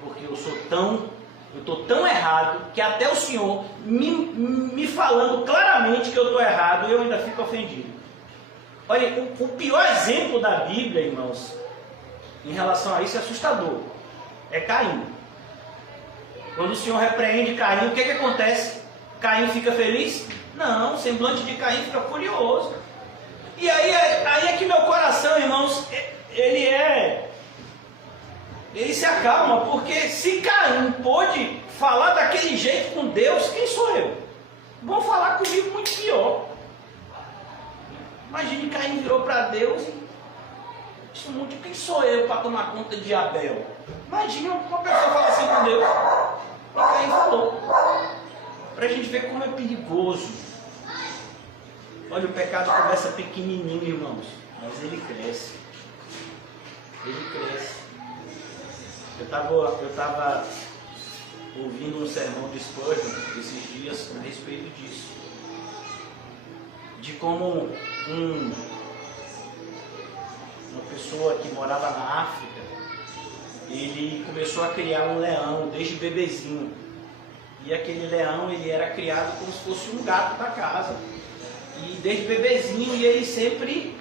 porque eu estou tão errado que até o Senhor me falando claramente que eu estou errado, eu ainda fico ofendido. Olha, o pior exemplo da Bíblia, irmãos, em relação a isso é assustador. É Caim. Quando o Senhor repreende Caim, o que acontece? Caim fica feliz? Não, o semblante de Caim fica furioso. E aí é que meu coração, irmãos, ele se acalma, porque se Caim pôde falar daquele jeito com Deus, quem sou eu? Vão falar comigo muito pior. Imagine Caim virou para Deus e disse, quem sou eu para tomar conta de Abel? Imagine uma pessoa falar assim com Deus. E Caim falou. Para a gente ver como é perigoso. Olha, o pecado começa pequenininho, irmãos, mas ele cresce. Ele cresce. Eu estava ouvindo um sermão de Spurgeon esses dias a respeito disso. De como uma pessoa que morava na África, ele começou a criar um leão desde bebezinho. E aquele leão, ele era criado como se fosse um gato da casa. E desde bebezinho, e ele sempre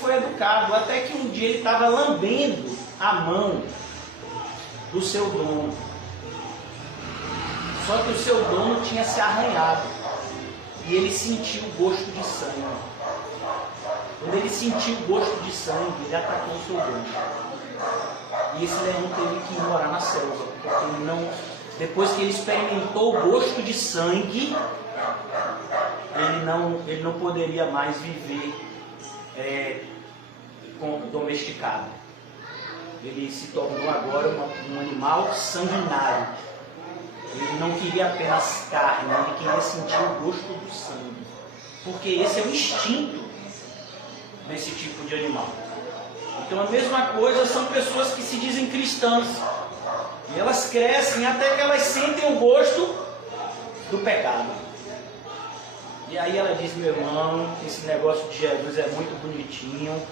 foi educado. Até que um dia ele estava lambendo a mão do seu dono. Só que o seu dono tinha se arranhado. E ele sentiu o gosto de sangue. Quando ele sentiu o gosto de sangue, ele atacou o seu dono. E esse leão teve que ir morar na selva. Porque ele não, depois que ele experimentou o gosto de sangue, ele não poderia mais viver domesticado. Ele se tornou agora um animal sanguinário. Ele não queria apenas carne, ele queria sentir o gosto do sangue. Porque esse é o instinto desse tipo de animal. Então a mesma coisa são pessoas que se dizem cristãs. E elas crescem até que elas sentem o gosto do pecado. E aí ela diz: meu irmão, esse negócio de Jesus é muito bonitinho,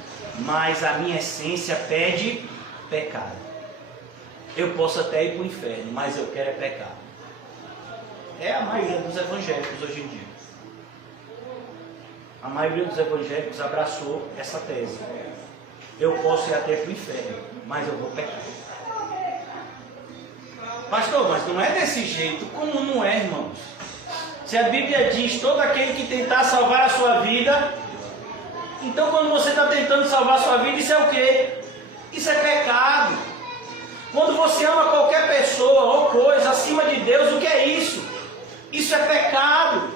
mas a minha essência pede pecado. Eu posso até ir para o inferno, mas eu quero é pecado. É a maioria dos evangélicos hoje em dia. A maioria dos evangélicos abraçou essa tese. Eu posso ir até para o inferno, mas eu vou pecar. Pastor, mas não é desse jeito. Como não é, irmãos? Se a Bíblia diz: todo aquele que tentar salvar a sua vida, então quando você está tentando salvar a sua vida, isso é o quê? Isso é pecado. Quando você ama qualquer pessoa ou coisa acima de Deus, o que é isso? Isso é pecado.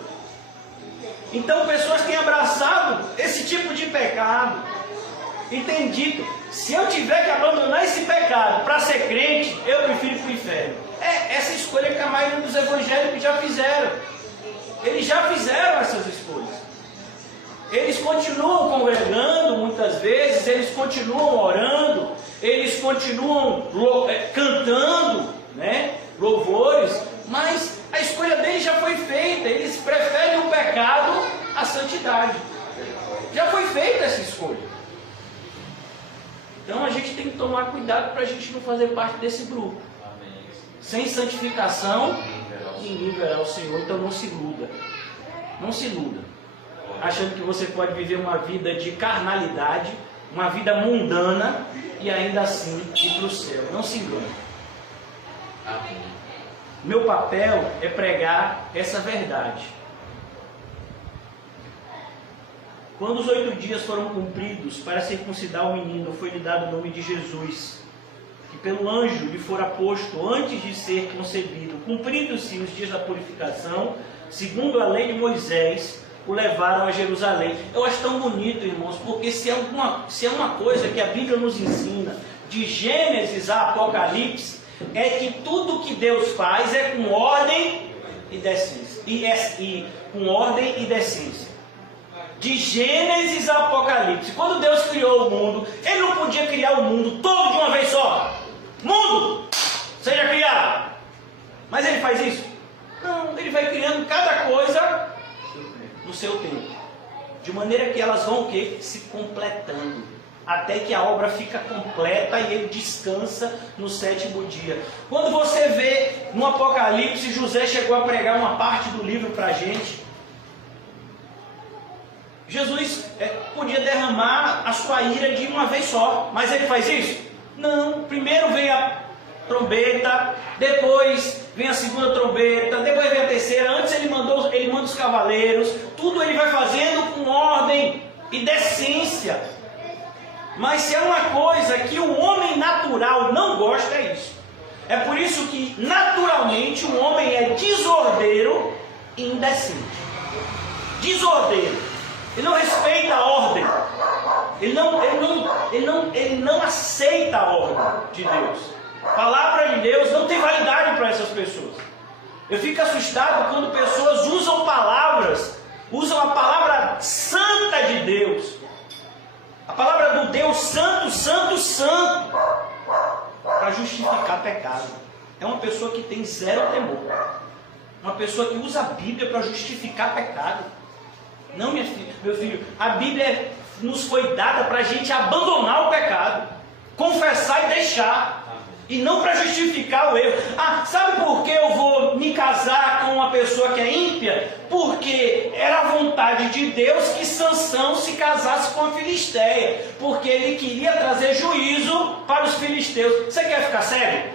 Então pessoas têm abraçado esse tipo de pecado e têm dito: se eu tiver que abandonar esse pecado para ser crente, eu prefiro ir para o inferno. É essa escolha que a maioria dos evangélicos já fizeram. Eles já fizeram essas escolhas. Eles continuam congregando muitas vezes, eles continuam orando, eles continuam cantando, né, louvores, mas a escolha deles já foi feita. Eles preferem o pecado à santidade. Já foi feita essa escolha. Então a gente tem que tomar cuidado para a gente não fazer parte desse grupo. Sem santificação, ninguém verá o Senhor. Então não se iluda. Não se iluda. Achando que você pode viver uma vida de carnalidade, uma vida mundana, e ainda assim ir para o céu. Não se engane. Meu papel é pregar essa verdade. Quando os 8 dias foram cumpridos para circuncidar o menino, foi-lhe dado o nome de Jesus, que pelo anjo lhe fora posto antes de ser concebido. Cumprindo-se os dias da purificação, segundo a lei de Moisés, o levaram a Jerusalém. Eu acho tão bonito, irmãos, porque se é uma coisa que a Bíblia nos ensina, de Gênesis a Apocalipse, é que tudo que Deus faz é com ordem e decência. Com ordem e decência. De Gênesis a Apocalipse. Quando Deus criou o mundo, Ele não podia criar o mundo todo de uma vez só. Mundo, seja criado. Mas Ele faz isso? Não, Ele vai criando cada coisa no seu tempo. De maneira que elas vão o quê? Se completando. Até que a obra fica completa e Ele descansa no 7º dia. Quando você vê no Apocalipse, José chegou a pregar uma parte do livro para a gente. Jesus podia derramar a sua ira de uma vez só, mas Ele faz isso? Não. Primeiro vem a trombeta, depois vem a segunda trombeta, depois vem a terceira. Antes Ele manda os cavaleiros. Tudo Ele vai fazendo com ordem e decência. Mas se é uma coisa que o homem natural não gosta, é isso. É por isso que naturalmente o homem é desordeiro e indecente. Desordeiro. Ele não respeita a ordem. Ele não aceita a ordem de Deus. A palavra de Deus não tem validade para essas pessoas. Eu fico assustado quando pessoas usam a palavra santa de Deus, a palavra do Deus santo, santo, santo, para justificar pecado. É uma pessoa que tem zero temor. Uma pessoa que usa a Bíblia para justificar pecado. Não, meu filho, a Bíblia nos foi dada para a gente abandonar o pecado, confessar e deixar, e não para justificar o erro. Sabe por que eu vou me casar com uma pessoa que é ímpia? Porque era a vontade de Deus que Sansão se casasse com a Filisteia, porque ele queria trazer juízo para os filisteus. Você quer ficar cego?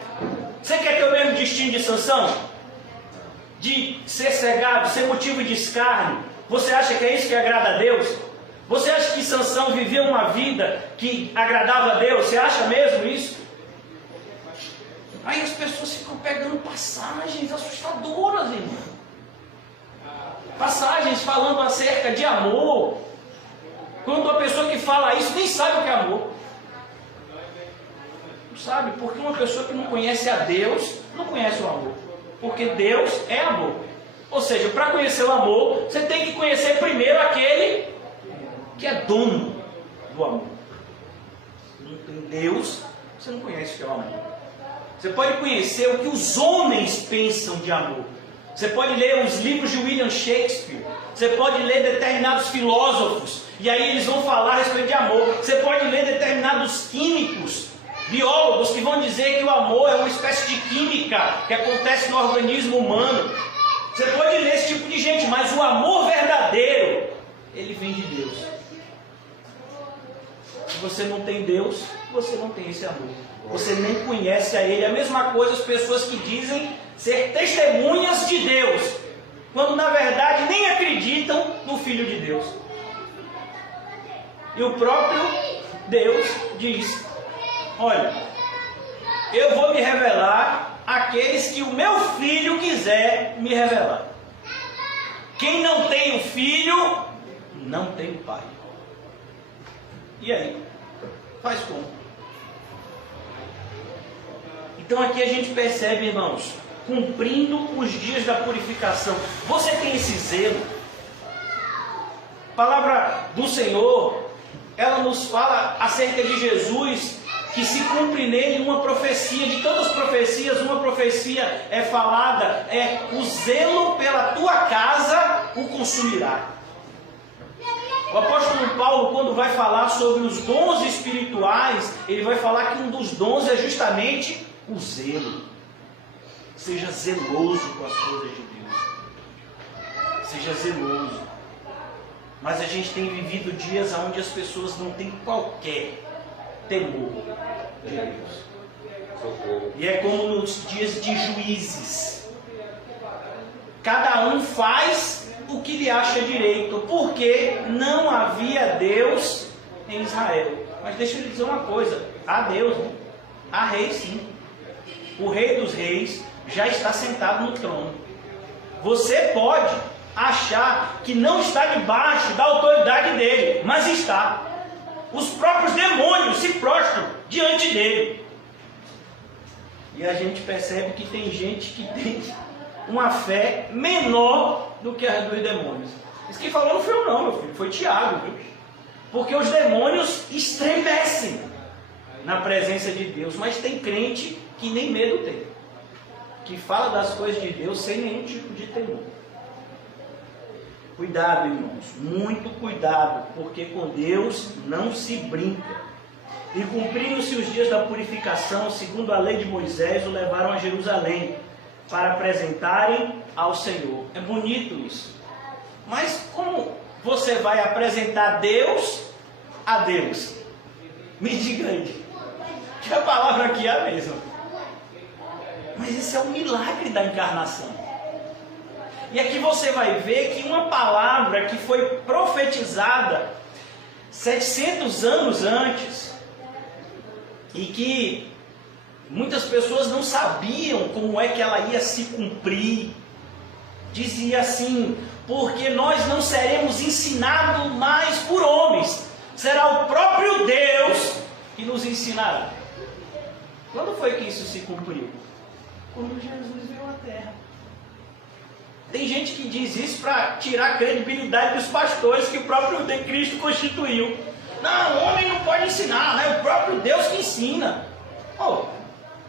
Você quer ter o mesmo destino de Sansão? de ser cegado, ser motivo de escárnio? Você acha que é isso que agrada a Deus? Você acha que Sansão viveu uma vida que agradava a Deus? Você acha mesmo isso? Aí as pessoas ficam pegando passagens assustadoras, irmão. Passagens falando acerca de amor. Quando a pessoa que fala isso nem sabe o que é amor. Não sabe? Porque uma pessoa que não conhece a Deus, não conhece o amor. Porque Deus é amor. Ou seja, para conhecer o amor, você tem que conhecer primeiro aquele que é dono do amor. Não tem Deus, você não conhece o que é o amor. Você pode conhecer o que os homens pensam de amor. Você pode ler os livros de William Shakespeare. Você pode ler determinados filósofos. E aí eles vão falar a respeito de amor. Você pode ler determinados químicos, biólogos, que vão dizer que o amor é uma espécie de química que acontece no organismo humano. Você pode ler esse tipo de gente, mas o amor verdadeiro, ele vem de Deus. Se você não tem Deus, você não tem esse amor. Você nem conhece a Ele. A mesma coisa as pessoas que dizem ser testemunhas de Deus, quando na verdade nem acreditam no Filho de Deus. E o próprio Deus diz: olha, eu vou me revelar àqueles que o meu Filho quiser me revelar. Quem não tem o Filho, não tem o Pai. E aí? Faz como? Então aqui a gente percebe, irmãos, cumprindo os dias da purificação. Você tem esse zelo? A palavra do Senhor, ela nos fala acerca de Jesus, que se cumpre nele uma profecia. De todas as profecias, uma profecia é falada, é: o zelo pela tua casa o consumirá. O apóstolo Paulo, quando vai falar sobre os dons espirituais, ele vai falar que um dos dons é justamente o zelo. Seja zeloso com as coisas de Deus. Seja zeloso. Mas a gente tem vivido dias onde as pessoas não têm qualquer temor de Deus. E é como nos dias de Juízes. Cada um faz o que lhe acha direito, porque não havia Deus em Israel. Mas deixa eu lhe dizer uma coisa: há Deus, né? Há rei, sim. O Rei dos Reis já está sentado no trono. Você pode achar que não está debaixo da autoridade dele, mas está. Os próprios demônios se prostram diante dele. E a gente percebe que tem gente que tem uma fé menor do que a dos demônios. Isso que falou não foi eu não, meu filho, foi Tiago, viu? Porque os demônios estremecem na presença de Deus, mas tem crente que nem medo tem, que fala das coisas de Deus sem nenhum tipo de temor. Cuidado, irmãos, muito cuidado, porque com Deus não se brinca. E cumpriram-se os dias da purificação, segundo a lei de Moisés, o levaram a Jerusalém para apresentarem ao Senhor. É bonito isso. Mas como você vai apresentar Deus a Deus? Me diga aí. Que a palavra aqui é a mesma. Mas isso é um milagre da encarnação. E aqui você vai ver que uma palavra que foi profetizada 700 anos antes, e que muitas pessoas não sabiam como é que ela ia se cumprir, dizia assim: porque nós não seremos ensinados mais por homens, será o próprio Deus que nos ensinará. Quando foi que isso se cumpriu? Quando Jesus veio à Terra. Tem gente que diz isso para tirar a credibilidade dos pastores que o próprio Cristo constituiu. Não, o homem não pode ensinar, né? O próprio Deus que ensina. Oh,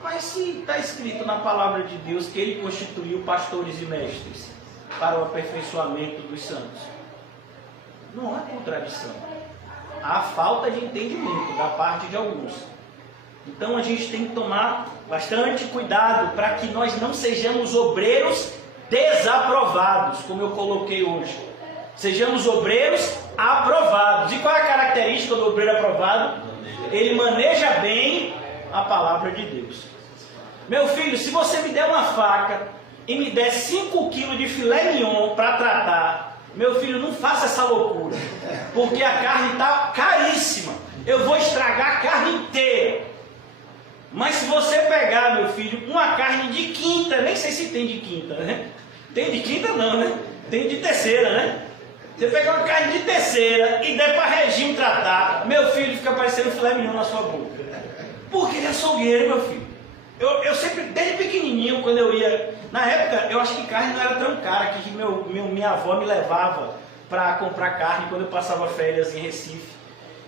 mas se está escrito na palavra de Deus que Ele constituiu pastores e mestres para o aperfeiçoamento dos santos, não há contradição. Há falta de entendimento da parte de alguns. Então a gente tem que tomar bastante cuidado para que nós não sejamos obreiros desaprovados, como eu coloquei hoje. Sejamos obreiros aprovados. E qual é a característica do obreiro aprovado? Ele maneja bem a palavra de Deus. Meu filho, se você me der uma faca e me der 5 quilos de filé mignon para tratar, meu filho, não faça essa loucura, porque a carne está caríssima. Eu vou estragar a carne inteira. Mas se você pegar, meu filho, uma carne de quinta, nem sei se tem de quinta, né? Tem de quinta não, né? Tem de terceira, né? Você pegar uma carne de terceira e der para regime tratar, meu filho, fica parecendo filé mignon na sua boca. Porque ele é açougueiro, meu filho. Eu sempre, desde pequenininho, quando eu ia... Na época, eu acho que carne não era tão cara, que minha avó me levava para comprar carne quando eu passava férias em Recife.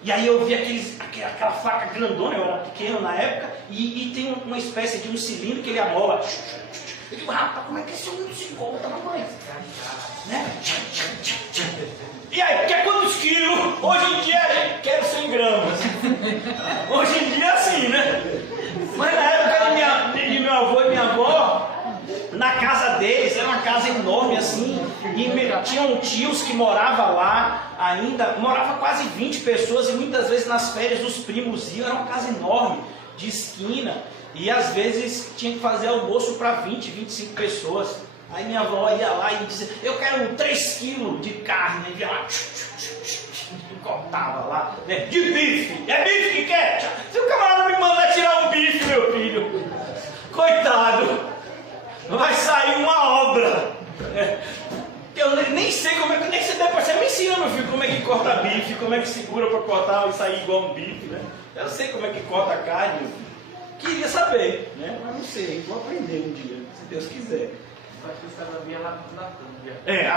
E aí eu vi aquela faca grandona, eu era pequeno na época, e tem uma espécie de um cilindro que ele amola. Eu digo, rapaz, como é que esse homem se encontra, mamãe? Né? E aí, quer quantos quilos? Hoje em dia a gente quer 100 gramas. Hoje em dia é assim, né? Mas na época de meu avô e minha avó, na casa deles, era uma casa enorme assim, e tinham tios que moravam lá ainda, morava quase 20 pessoas, e muitas vezes nas férias os primos iam, era uma casa enorme, de esquina, e às vezes tinha que fazer almoço para 20, 25 pessoas. Aí minha avó ia lá e dizia, eu quero 3 quilos de carne, e ia lá, cortava lá, né? De bife, é bife que quer? Se o camarada me mandar tirar um bife, meu filho, coitado, vai sair uma obra. Eu nem sei como é que, nem sei, depois você me ensina, meu filho, como é que corta bife, como é que segura para cortar e sair igual um bife, né? Eu sei como é que corta a carne, meu filho. Queria saber, né? Mas não sei, vou aprender um dia, se Deus quiser.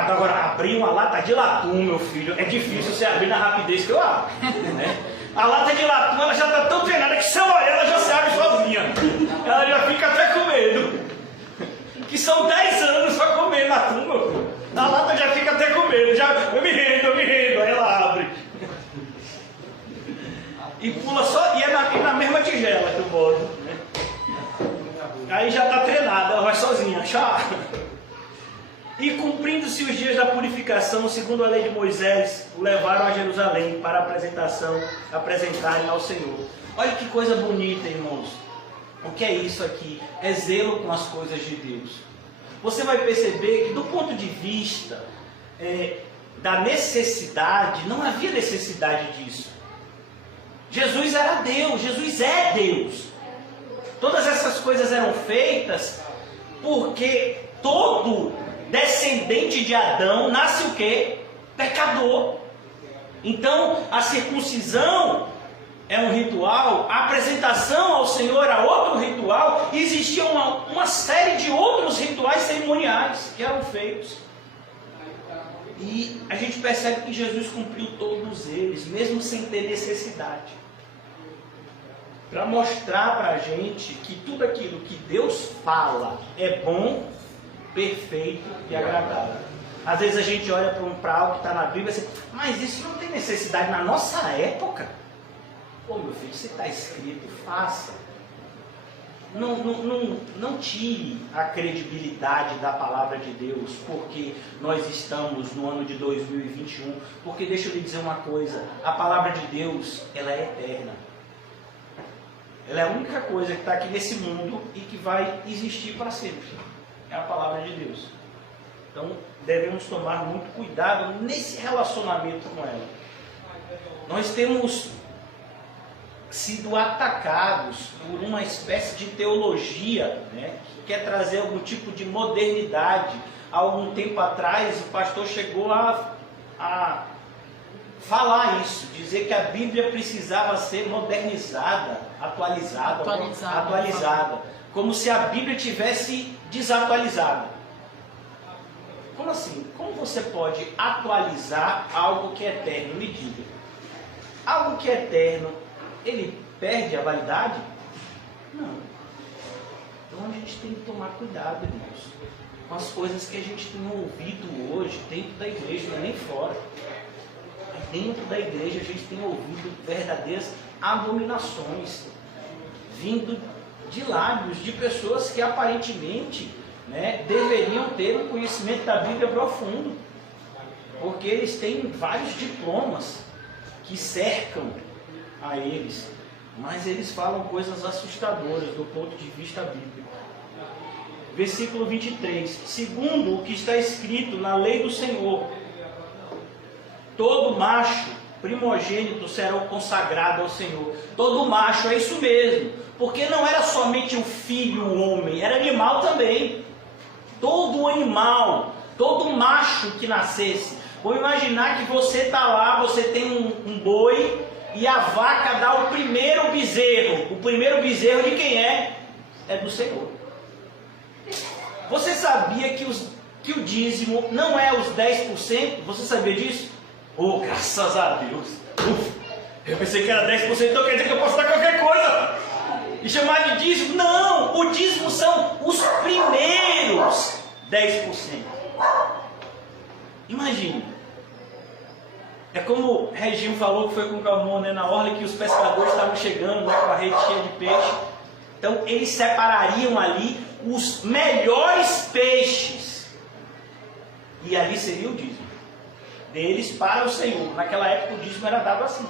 Agora abrir uma lata de latum, meu filho, é difícil você abrir na rapidez que eu abro, né? A lata de latum, ela já está tão treinada que se eu olhar, ela já se abre sozinha. Ela já fica até com medo. Que são 10 anos para comer latum, meu filho. A lata já fica até com medo. Eu me rendo. Aí ela abre. E pula só, e é na mesma tigela que eu boto, né? Aí já está treinada, ela vai sozinha. E cumprindo-se os dias da purificação, segundo a lei de Moisés, o levaram a Jerusalém para apresentarem ao Senhor. Olha que coisa bonita, irmãos. O que é isso aqui? É zelo com as coisas de Deus. Você vai perceber que do ponto de vista da necessidade, não havia necessidade disso. Jesus era Deus, Jesus é Deus. Todas essas coisas eram feitas porque todo descendente de Adão nasce o quê? Pecador. Então a circuncisão é um ritual, a apresentação ao Senhor é outro ritual, e existia uma série de outros rituais cerimoniais que eram feitos. E a gente percebe que Jesus cumpriu todos eles, mesmo sem ter necessidade. Para mostrar para a gente que tudo aquilo que Deus fala é bom, perfeito e agradável. Às vezes a gente olha para algo que está na Bíblia e diz, mas isso não tem necessidade na nossa época. Pô, meu filho, se está escrito, faça. Não tire a credibilidade da palavra de Deus, porque nós estamos no ano de 2021. Porque deixa eu lhe dizer uma coisa, a palavra de Deus, ela é eterna. Ela é a única coisa que está aqui nesse mundo e que vai existir para sempre. É a palavra de Deus. Então, devemos tomar muito cuidado nesse relacionamento com ela. Nós temos sido atacados por uma espécie de teologia, né, que quer trazer algum tipo de modernidade. Há algum tempo atrás, o pastor chegou a falar isso, dizer que a Bíblia precisava ser modernizada, atualizada, como se a Bíblia tivesse desatualizada. Como assim? Como você pode atualizar algo que é eterno? Me diga. Algo que é eterno, ele perde a validade? Não. Então a gente tem que tomar cuidado, irmãos, com as coisas que a gente tem ouvido hoje dentro da igreja, não é nem fora. Dentro da igreja a gente tem ouvido verdadeiras abominações, vindo de lábios de pessoas que aparentemente, né, deveriam ter um conhecimento da Bíblia profundo, porque eles têm vários diplomas que cercam a eles, mas eles falam coisas assustadoras do ponto de vista bíblico. versículo 23. Segundo o que está escrito na lei do Senhor, todo macho primogênito será consagrado ao Senhor. Todo macho, é isso mesmo. Porque não era somente o filho, o homem, era animal também. Todo animal, todo macho que nascesse. Vou imaginar que você está lá, você tem um boi e a vaca dá o primeiro bezerro. O primeiro bezerro de quem é? É do Senhor. Você sabia que o dízimo não é os 10%? Você sabia disso? Oh, graças a Deus! Eu pensei que era 10%, então quer dizer que eu posso dar qualquer coisa e chamar de dízimo? Não! O dízimo são os primeiros 10%. Imagine. É como o Reginho falou que foi com o Calmon, né, na orla, que os pescadores estavam chegando, né, com a rede cheia de peixe. Então eles separariam ali os melhores peixes. E ali seria o dízimo deles para o Senhor. Naquela época o dízimo era dado assim,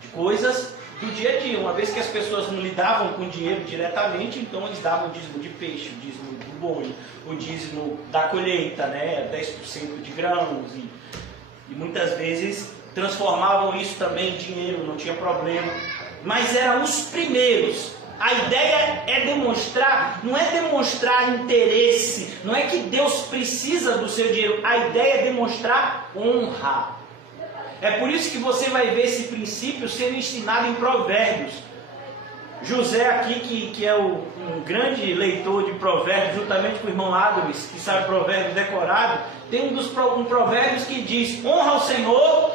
de coisas do dia a dia. Uma vez que as pessoas não lidavam com dinheiro diretamente, então eles davam o dízimo de peixe, o dízimo do boi, o dízimo da colheita, né, 10% de grãos, e muitas vezes transformavam isso também em dinheiro, não tinha problema. Mas eram os primeiros. A ideia é demonstrar, não é demonstrar interesse, não é que Deus precisa do seu dinheiro, a ideia é demonstrar honra. É por isso que você vai ver esse princípio sendo ensinado em Provérbios. José aqui, que é um grande leitor de Provérbios, juntamente com o irmão Adams, que sabe Provérbios decorado, tem um Provérbios que diz: honra ao Senhor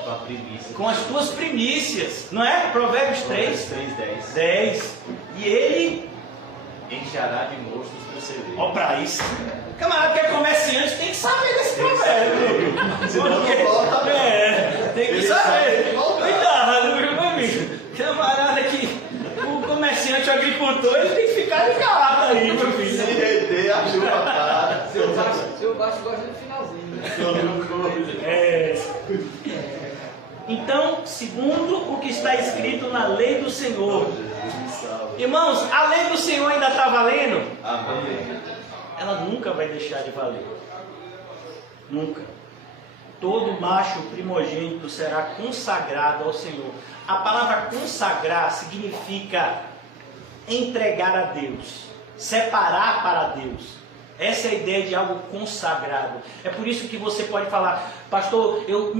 com as tuas primícias, não é? Provérbios 3, 10. E ele encherá de moços do celeiros. Ó, pra isso. Camarada que é comerciante tem que saber desse provérbio. Tem que saber. Cuidado, meu amigo. Camarada que o comerciante, o agricultor, ele tem que ficar ligado aí, meu filho. Se render, a chuva para. Seu baixo gosta do finalzinho, né? Então, segundo o que está escrito na lei do Senhor. Irmãos, a lei do Senhor ainda está valendo? Amém. Ela nunca vai deixar de valer. Nunca. Todo macho primogênito será consagrado ao Senhor. A palavra consagrar significa entregar a Deus, separar para Deus. Essa é a ideia de algo consagrado. É por isso que você pode falar: pastor, eu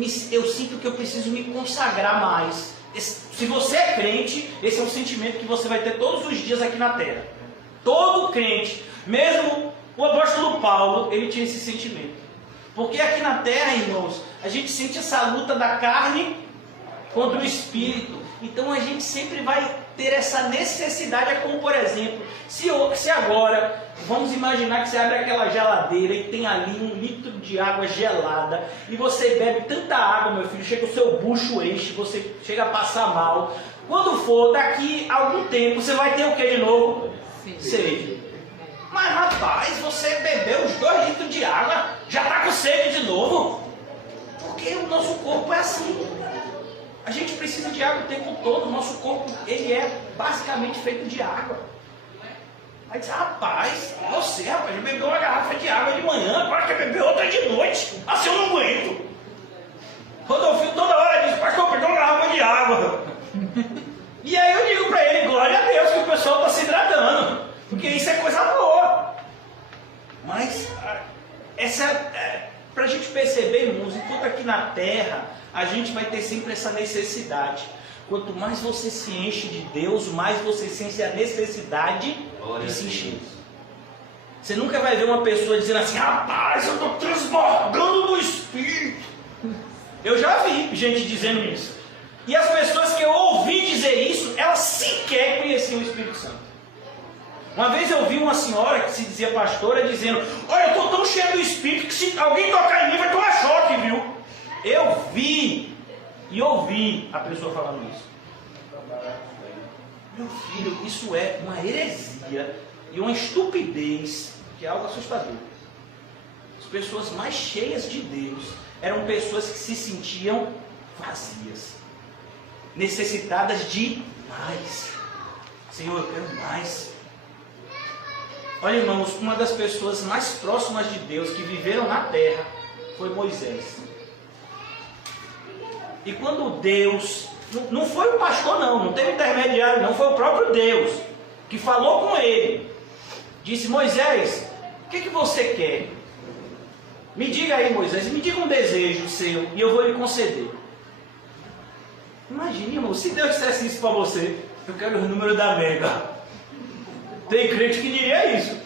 sinto que eu preciso me consagrar mais. Se você é crente, esse é um sentimento que você vai ter todos os dias aqui na terra. Todo crente, mesmo o apóstolo Paulo, ele tinha esse sentimento. Porque aqui na terra, irmãos, a gente sente essa luta da carne contra o espírito. Então a gente sempre vai ter essa necessidade. É como, por exemplo, se agora, vamos imaginar que você abre aquela geladeira e tem ali 1 litro de água gelada, e você bebe tanta água, meu filho, chega o seu bucho enche, você chega a passar mal. Quando for daqui a algum tempo, você vai ter o que de novo? Sede. Mas rapaz, você bebeu os 2 litros de água, já está com sede de novo? Porque o nosso corpo é assim. A gente precisa de água o tempo todo. O nosso corpo, ele é basicamente feito de água. Aí diz: rapaz, você, rapaz, bebeu uma garrafa de água de manhã, agora quer beber outra de noite. Assim eu não aguento. Rodolfinho toda hora diz: pastor, pegou uma garrafa de água. E aí eu digo para ele: glória a Deus que o pessoal está se hidratando, porque isso é coisa boa. Mas essa para a gente perceber, irmãos, enquanto aqui na terra a gente vai ter sempre essa necessidade. Quanto mais você se enche de Deus, mais você sente a necessidade de se encher. Você nunca vai ver uma pessoa dizendo assim: rapaz, eu estou transbordando do Espírito. Eu já vi gente dizendo isso. E as pessoas que eu ouvi dizer isso, elas sequer conheciam o Espírito Santo. Uma vez eu vi uma senhora que se dizia pastora dizendo: olha, eu estou tão cheio do Espírito que se alguém tocar em mim vai tomar choque, viu? Eu vi e ouvi a pessoa falando isso. Meu filho, isso é uma heresia e uma estupidez, que é algo assustador. As pessoas mais cheias de Deus eram pessoas que se sentiam vazias, necessitadas de mais. Senhor, eu quero mais. Olha, irmãos, uma das pessoas mais próximas de Deus que viveram na terra foi Moisés. E quando Deus, não foi o pastor não teve intermediário não, foi o próprio Deus que falou com ele. Disse: Moisés, o que você quer? Me diga aí, Moisés, me diga um desejo seu e eu vou lhe conceder. Imagine, irmão, se Deus dissesse isso para você: eu quero o número da mega. Tem crente que diria isso.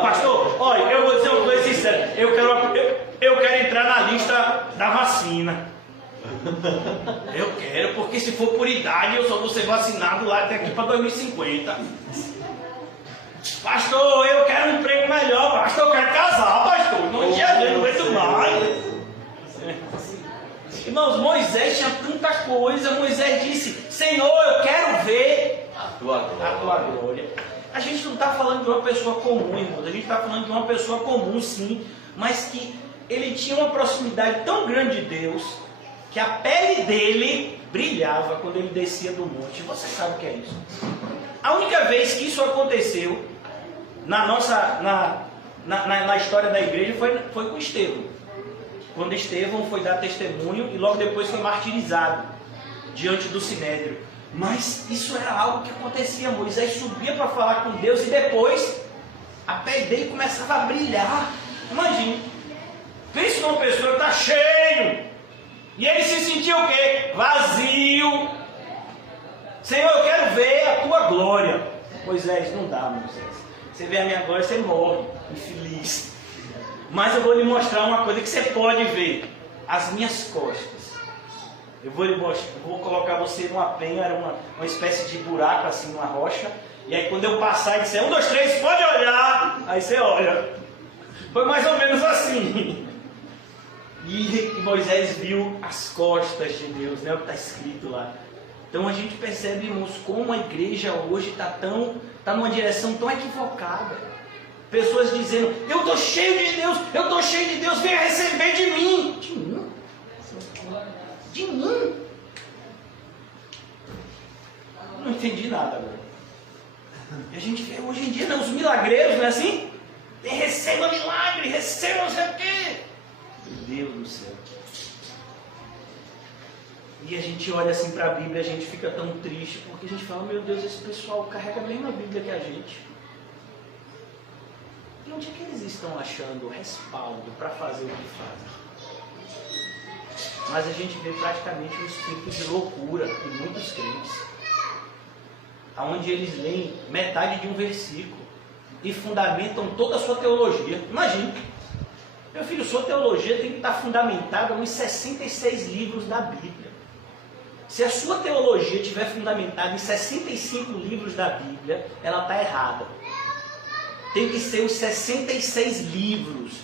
Pastor, olha, eu vou dizer uma coisa sincera. Eu quero entrar na lista da vacina. Eu quero, porque se for por idade, eu só vou ser vacinado lá até aqui para 2050. Pastor, eu quero um emprego melhor. Pastor, eu quero casar, pastor. Não aguento mais. Irmãos, Moisés tinha tanta coisa. Moisés disse: Senhor, eu quero ver a tua glória. A gente não está falando de uma pessoa comum, irmãos. A gente está falando de uma pessoa comum, sim, mas que ele tinha uma proximidade tão grande de Deus que a pele dele brilhava quando ele descia do monte. Você sabe o que é isso? A única vez que isso aconteceu na história da igreja foi com Estevão. Quando Estevão foi dar testemunho e logo depois foi martirizado diante do Sinédrio. Mas isso era algo que acontecia. Moisés subia para falar com Deus e depois a pele dele começava a brilhar. Imagine, pense numa pessoa que está cheio e ele se sentia o quê? Vazio. Senhor, eu quero ver a tua glória. Moisés, não dá, Moisés. Você vê a minha glória, você morre, infeliz. Mas eu vou lhe mostrar uma coisa que você pode ver: as minhas costas. Eu vou lhe mostrar, vou colocar você numa penha, uma espécie de buraco assim, numa rocha. E aí quando eu passar e disser 1, 2, 3, pode olhar. Aí você olha. Foi mais ou menos assim. E Moisés viu as costas de Deus, né? O que está escrito lá. Então a gente percebe, irmãos, como a igreja hoje está numa direção tão equivocada. Pessoas dizendo: eu estou cheio de Deus, venha receber de mim. De mim? De mim? Não entendi nada agora. E a gente vê hoje em dia, os milagreiros, não é assim? Receba milagre, receba não sei o quê. Meu Deus do céu. E a gente olha assim para a Bíblia e a gente fica tão triste, porque a gente fala: meu Deus, esse pessoal carrega a mesma Bíblia que a gente. E onde é que eles estão achando respaldo para fazer o que fazem? Mas a gente vê praticamente um espírito de loucura em muitos crentes, onde eles leem metade de um versículo e fundamentam toda a sua teologia. Imagine, meu filho, sua teologia tem que estar fundamentada nos 66 livros da Bíblia. Se a sua teologia estiver fundamentada em 65 livros da Bíblia, ela está errada. Tem que ser os 66 livros,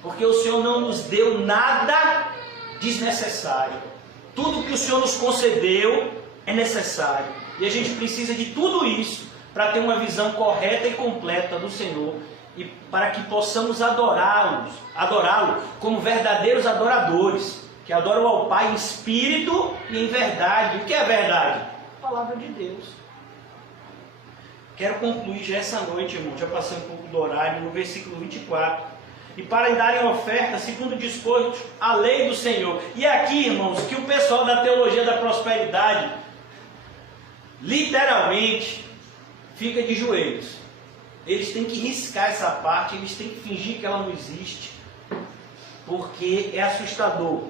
porque o Senhor não nos deu nada desnecessário. Tudo que o Senhor nos concedeu é necessário. E a gente precisa de tudo isso para ter uma visão correta e completa do Senhor e para que possamos adorá-lo como verdadeiros adoradores, que adoram ao Pai em espírito e em verdade. O que é verdade? A palavra de Deus. Quero concluir já essa noite, irmão, já passei um pouco do horário, no versículo 24. E para darem oferta, segundo dispôs a lei do Senhor. E é aqui, irmãos, que o pessoal da teologia da prosperidade, literalmente, fica de joelhos. Eles têm que riscar essa parte, eles têm que fingir que ela não existe, porque é assustador,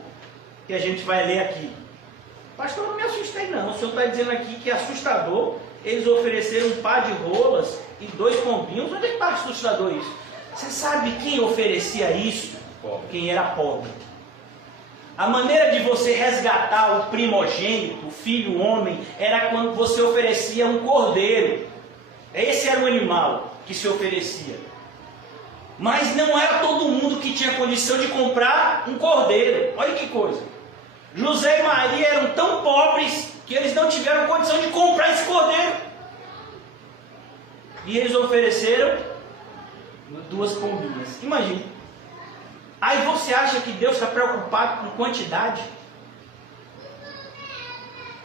que a gente vai ler aqui. Pastor, não me assustei não, o senhor está dizendo aqui que é assustador. Eles ofereceram um par de rolas e 2 pombinhos. Onde é que está assustador isso? Você sabe quem oferecia isso? Pobre. Quem era pobre. A maneira de você resgatar o primogênito, o filho homem, era quando você oferecia um cordeiro. Esse era o animal que se oferecia. Mas não era todo mundo que tinha condição de comprar um cordeiro. Olha que coisa. José e Maria eram tão pobres que eles não tiveram condição de comprar esse cordeiro. E eles ofereceram 2 pombinhas. Imagine. Aí você acha que Deus está preocupado com quantidade?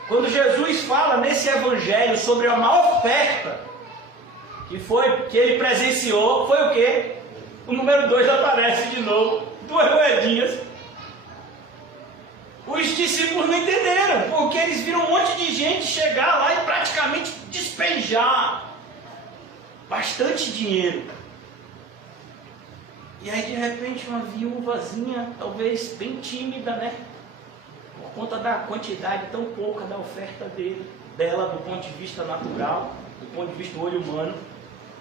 Quando Jesus fala nesse evangelho sobre uma oferta que ele presenciou, foi o quê? O número 2 aparece de novo, 2 moedinhas. Os discípulos não entenderam, porque eles viram um monte de gente chegar lá e praticamente despejar bastante dinheiro. E aí de repente uma viúvazinha, talvez bem tímida, né? Por conta da quantidade tão pouca da oferta dela do ponto de vista natural, do ponto de vista do olho humano.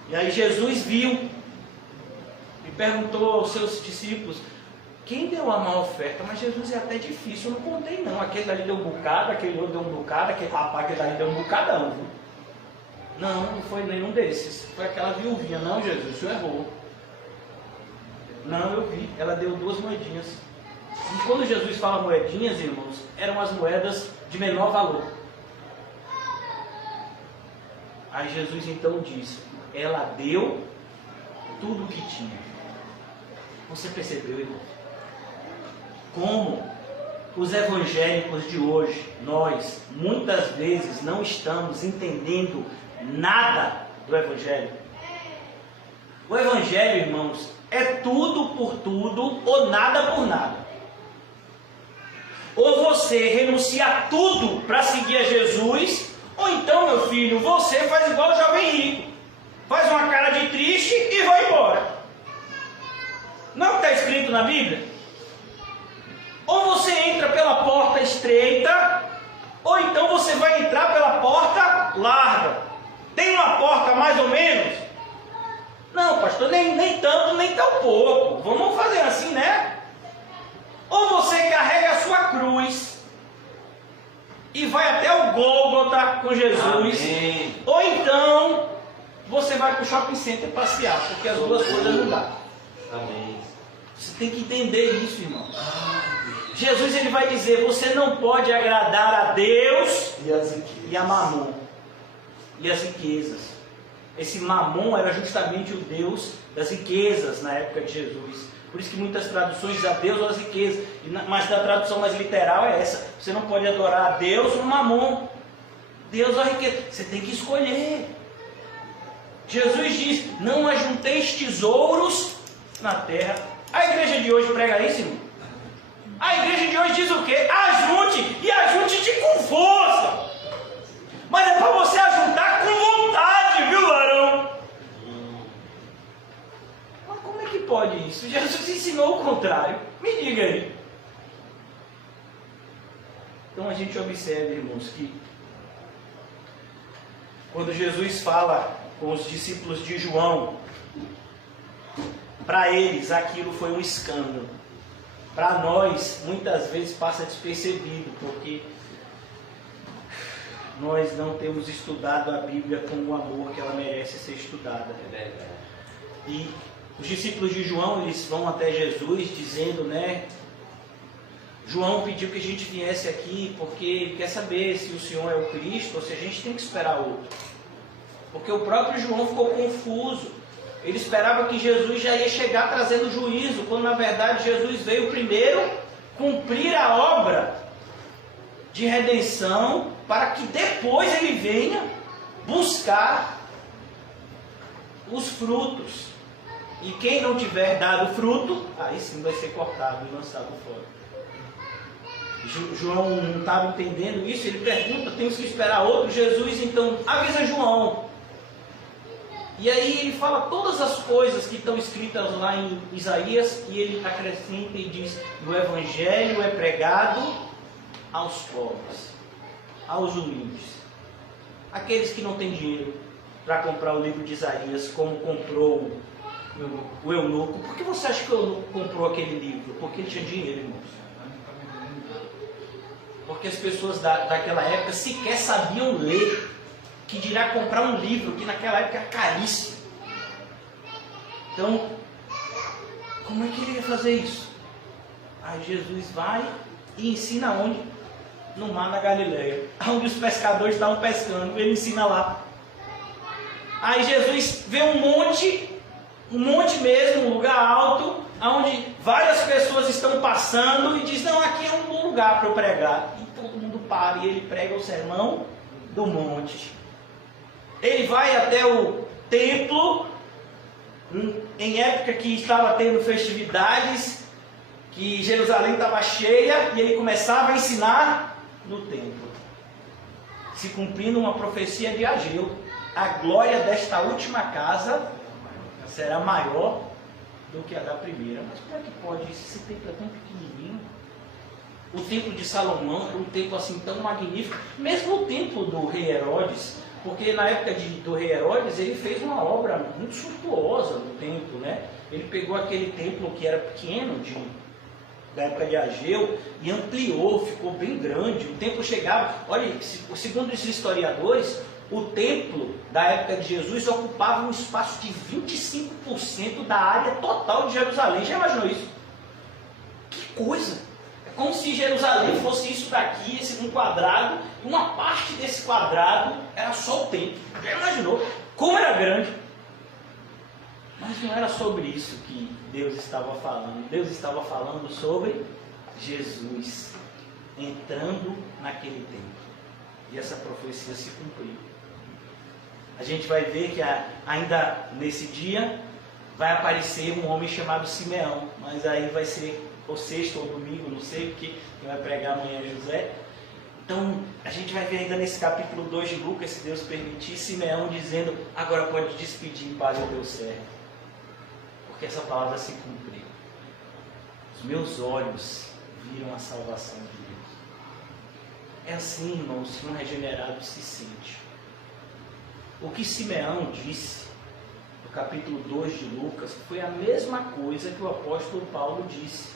E aí Jesus viu e perguntou aos seus discípulos: quem deu a má oferta? Mas Jesus, é até difícil, eu não contei não. Aquele dali deu um bocado, aquele outro deu um bocado, aquele rapaz que dali deu um bocadão. Viu? Não foi nenhum desses. Foi aquela viuvinha. Não, Jesus, o senhor errou. Não, eu vi. Ela deu 2 moedinhas. E quando Jesus fala moedinhas, irmãos, eram as moedas de menor valor. Aí Jesus então disse: ela deu tudo o que tinha. Você percebeu, irmão? Como os evangélicos de hoje, nós muitas vezes não estamos entendendo nada do evangelho. O evangelho, irmãos, é tudo por tudo ou nada por nada. Ou você renuncia a tudo para seguir a Jesus, ou então, meu filho, você faz igual o jovem rico, faz uma cara de triste e vai embora. Não é o que está escrito na Bíblia? Ou você entra pela porta estreita, ou então você vai entrar pela porta larga. Tem uma porta mais ou menos? Não, pastor, nem tanto, nem tão pouco. Vamos fazer assim, né? Ou você carrega a sua cruz e vai até o Gólgota com Jesus. Amém. Ou então você vai para o shopping center passear, porque as duas coisas não dá. Amém. Você tem que entender isso, irmão. Jesus ele vai dizer: você não pode agradar a Deus e a Mamon e as riquezas. Esse Mamon era justamente o Deus das riquezas na época de Jesus. Por isso que muitas traduções dizem a Deus ou as riquezas, mas a tradução mais literal é essa: você não pode adorar a Deus ou Mamon, Deus ou a riqueza. Você tem que escolher. Jesus diz: não ajunteis tesouros na terra. A igreja de hoje prega isso, irmão? A igreja de hoje diz o quê? Ajunte, e ajunte com força. Mas é para você ajuntar com vontade, viu, varão? Mas como é que pode isso? Jesus ensinou o contrário. Me diga aí. Então a gente observa, irmãos, que quando Jesus fala com os discípulos de João, para eles aquilo foi um escândalo. Para nós, muitas vezes passa despercebido, porque nós não temos estudado a Bíblia com o amor que ela merece ser estudada. E os discípulos de João, eles vão até Jesus dizendo, né? João pediu que a gente viesse aqui porque quer saber se o Senhor é o Cristo ou se a gente tem que esperar outro. Porque o próprio João ficou confuso. Ele esperava que Jesus já ia chegar trazendo juízo, quando na verdade Jesus veio primeiro cumprir a obra de redenção, para que depois ele venha buscar os frutos. E quem não tiver dado fruto, aí sim vai ser cortado e lançado fora. João não estava entendendo isso, ele pergunta: temos que esperar outro? Jesus então avisa João. E aí ele fala todas as coisas que estão escritas lá em Isaías, e ele acrescenta e diz: o evangelho é pregado aos pobres, aos humildes, aqueles que não têm dinheiro para comprar o livro de Isaías, como comprou o eunuco. Por que você acha que o eunuco comprou aquele livro? Porque ele tinha dinheiro, irmãos. Porque as pessoas daquela época sequer sabiam ler, que dirá comprar um livro que naquela época era caríssimo. Então, como é que ele ia fazer isso? Aí Jesus vai e ensina onde? No mar da Galileia, onde os pescadores estavam pescando, ele ensina lá. Aí Jesus vê um monte mesmo, um lugar alto, onde várias pessoas estão passando, e diz: não, aqui é um bom lugar para eu pregar. E todo mundo para e ele prega o sermão do monte. Ele vai até o templo, em época que estava tendo festividades, que Jerusalém estava cheia, e ele começava a ensinar no templo, se cumprindo uma profecia de Ageu: a glória desta última casa será maior do que a da primeira. Mas como é que pode isso? Esse templo é tão pequenininho. O templo de Salomão era um templo assim tão magnífico. Mesmo o templo do rei Herodes, porque na época do rei Herodes ele fez uma obra muito suntuosa no templo, né? Ele pegou aquele templo que era pequeno, da época de Ageu, e ampliou, ficou bem grande. O templo chegava, olha, segundo os historiadores, o templo da época de Jesus ocupava um espaço de 25% da área total de Jerusalém. Já imaginou isso? Que coisa! É como se Jerusalém fosse isso daqui, esse um quadrado, e uma parte desse quadrado era só o templo. Já imaginou? Como era grande! Mas não era sobre isso que Deus estava falando. Deus estava falando sobre Jesus entrando naquele templo. E essa profecia se cumpriu. A gente vai ver que ainda nesse dia vai aparecer um homem chamado Simeão. Mas aí vai ser ou sexta ou domingo, não sei, porque quem vai pregar amanhã é José. Então a gente vai ver ainda nesse capítulo 2 de Lucas, se Deus permitir, Simeão dizendo: agora pode despedir em paz o teu servo, porque essa palavra se cumpriu. Os meus olhos viram a salvação de Deus. É assim, irmãos, que um regenerado se sente. O que Simeão disse no capítulo 2 de Lucas foi a mesma coisa que o apóstolo Paulo disse: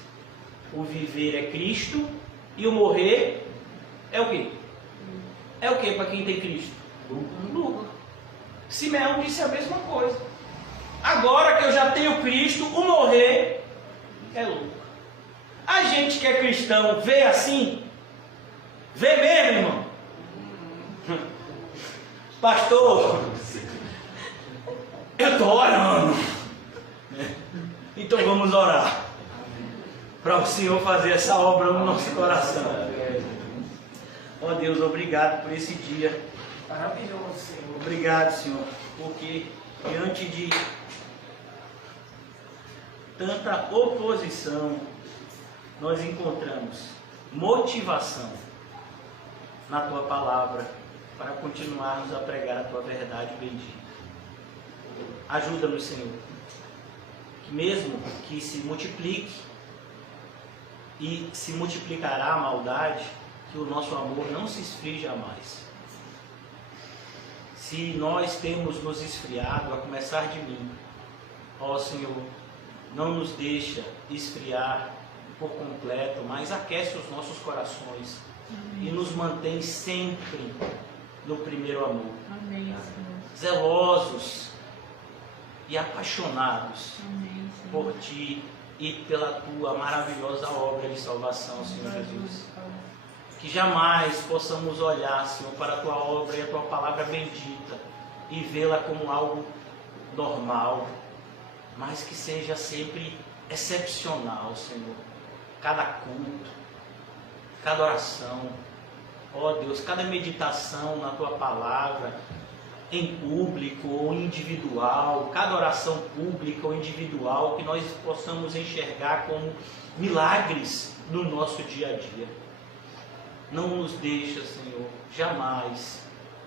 o viver é Cristo e o morrer é o quê? É o quê para quem tem Cristo? Lucro. Simeão disse a mesma coisa. Agora que eu já tenho Cristo, o morrer é lucro. A gente que é cristão vê assim? Vê mesmo, irmão? Pastor, eu estou orando. Então vamos orar para o Senhor fazer essa obra no nosso coração. Ó Deus, obrigado por esse dia maravilhoso, Senhor. Obrigado, Senhor, porque diante de tanta oposição, nós encontramos motivação na Tua palavra para continuarmos a pregar a Tua verdade bendita. Ajuda-nos, Senhor, que mesmo que se multiplique e se multiplicará a maldade, que o nosso amor não se esfrie jamais. Se nós temos nos esfriado, a começar de mim, ó Senhor, não nos deixa esfriar por completo, mas aquece os nossos corações. Amém. E nos mantém sempre no primeiro amor. Amém, Senhor. Zelosos e apaixonados. Amém, por Ti e pela Tua maravilhosa obra de salvação, Senhor Jesus. Que jamais possamos olhar, Senhor, para a Tua obra e a Tua palavra bendita e vê-la como algo normal, mas que seja sempre excepcional, Senhor. Cada culto, cada oração, ó Deus, cada meditação na Tua palavra, em público ou individual, cada oração pública ou individual, que nós possamos enxergar como milagres no nosso dia a dia. Não nos deixa, Senhor, jamais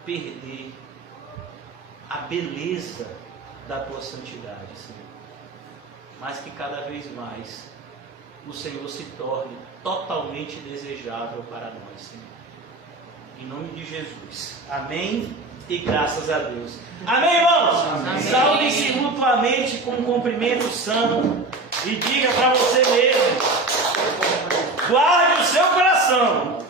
perder a beleza da Tua santidade, Senhor. Mas que cada vez mais o Senhor se torne totalmente desejável para nós, Senhor. Em nome de Jesus. Amém e graças a Deus. Amém, irmãos? Saúde-se mutuamente com um cumprimento são e diga para você mesmo: guarde o seu coração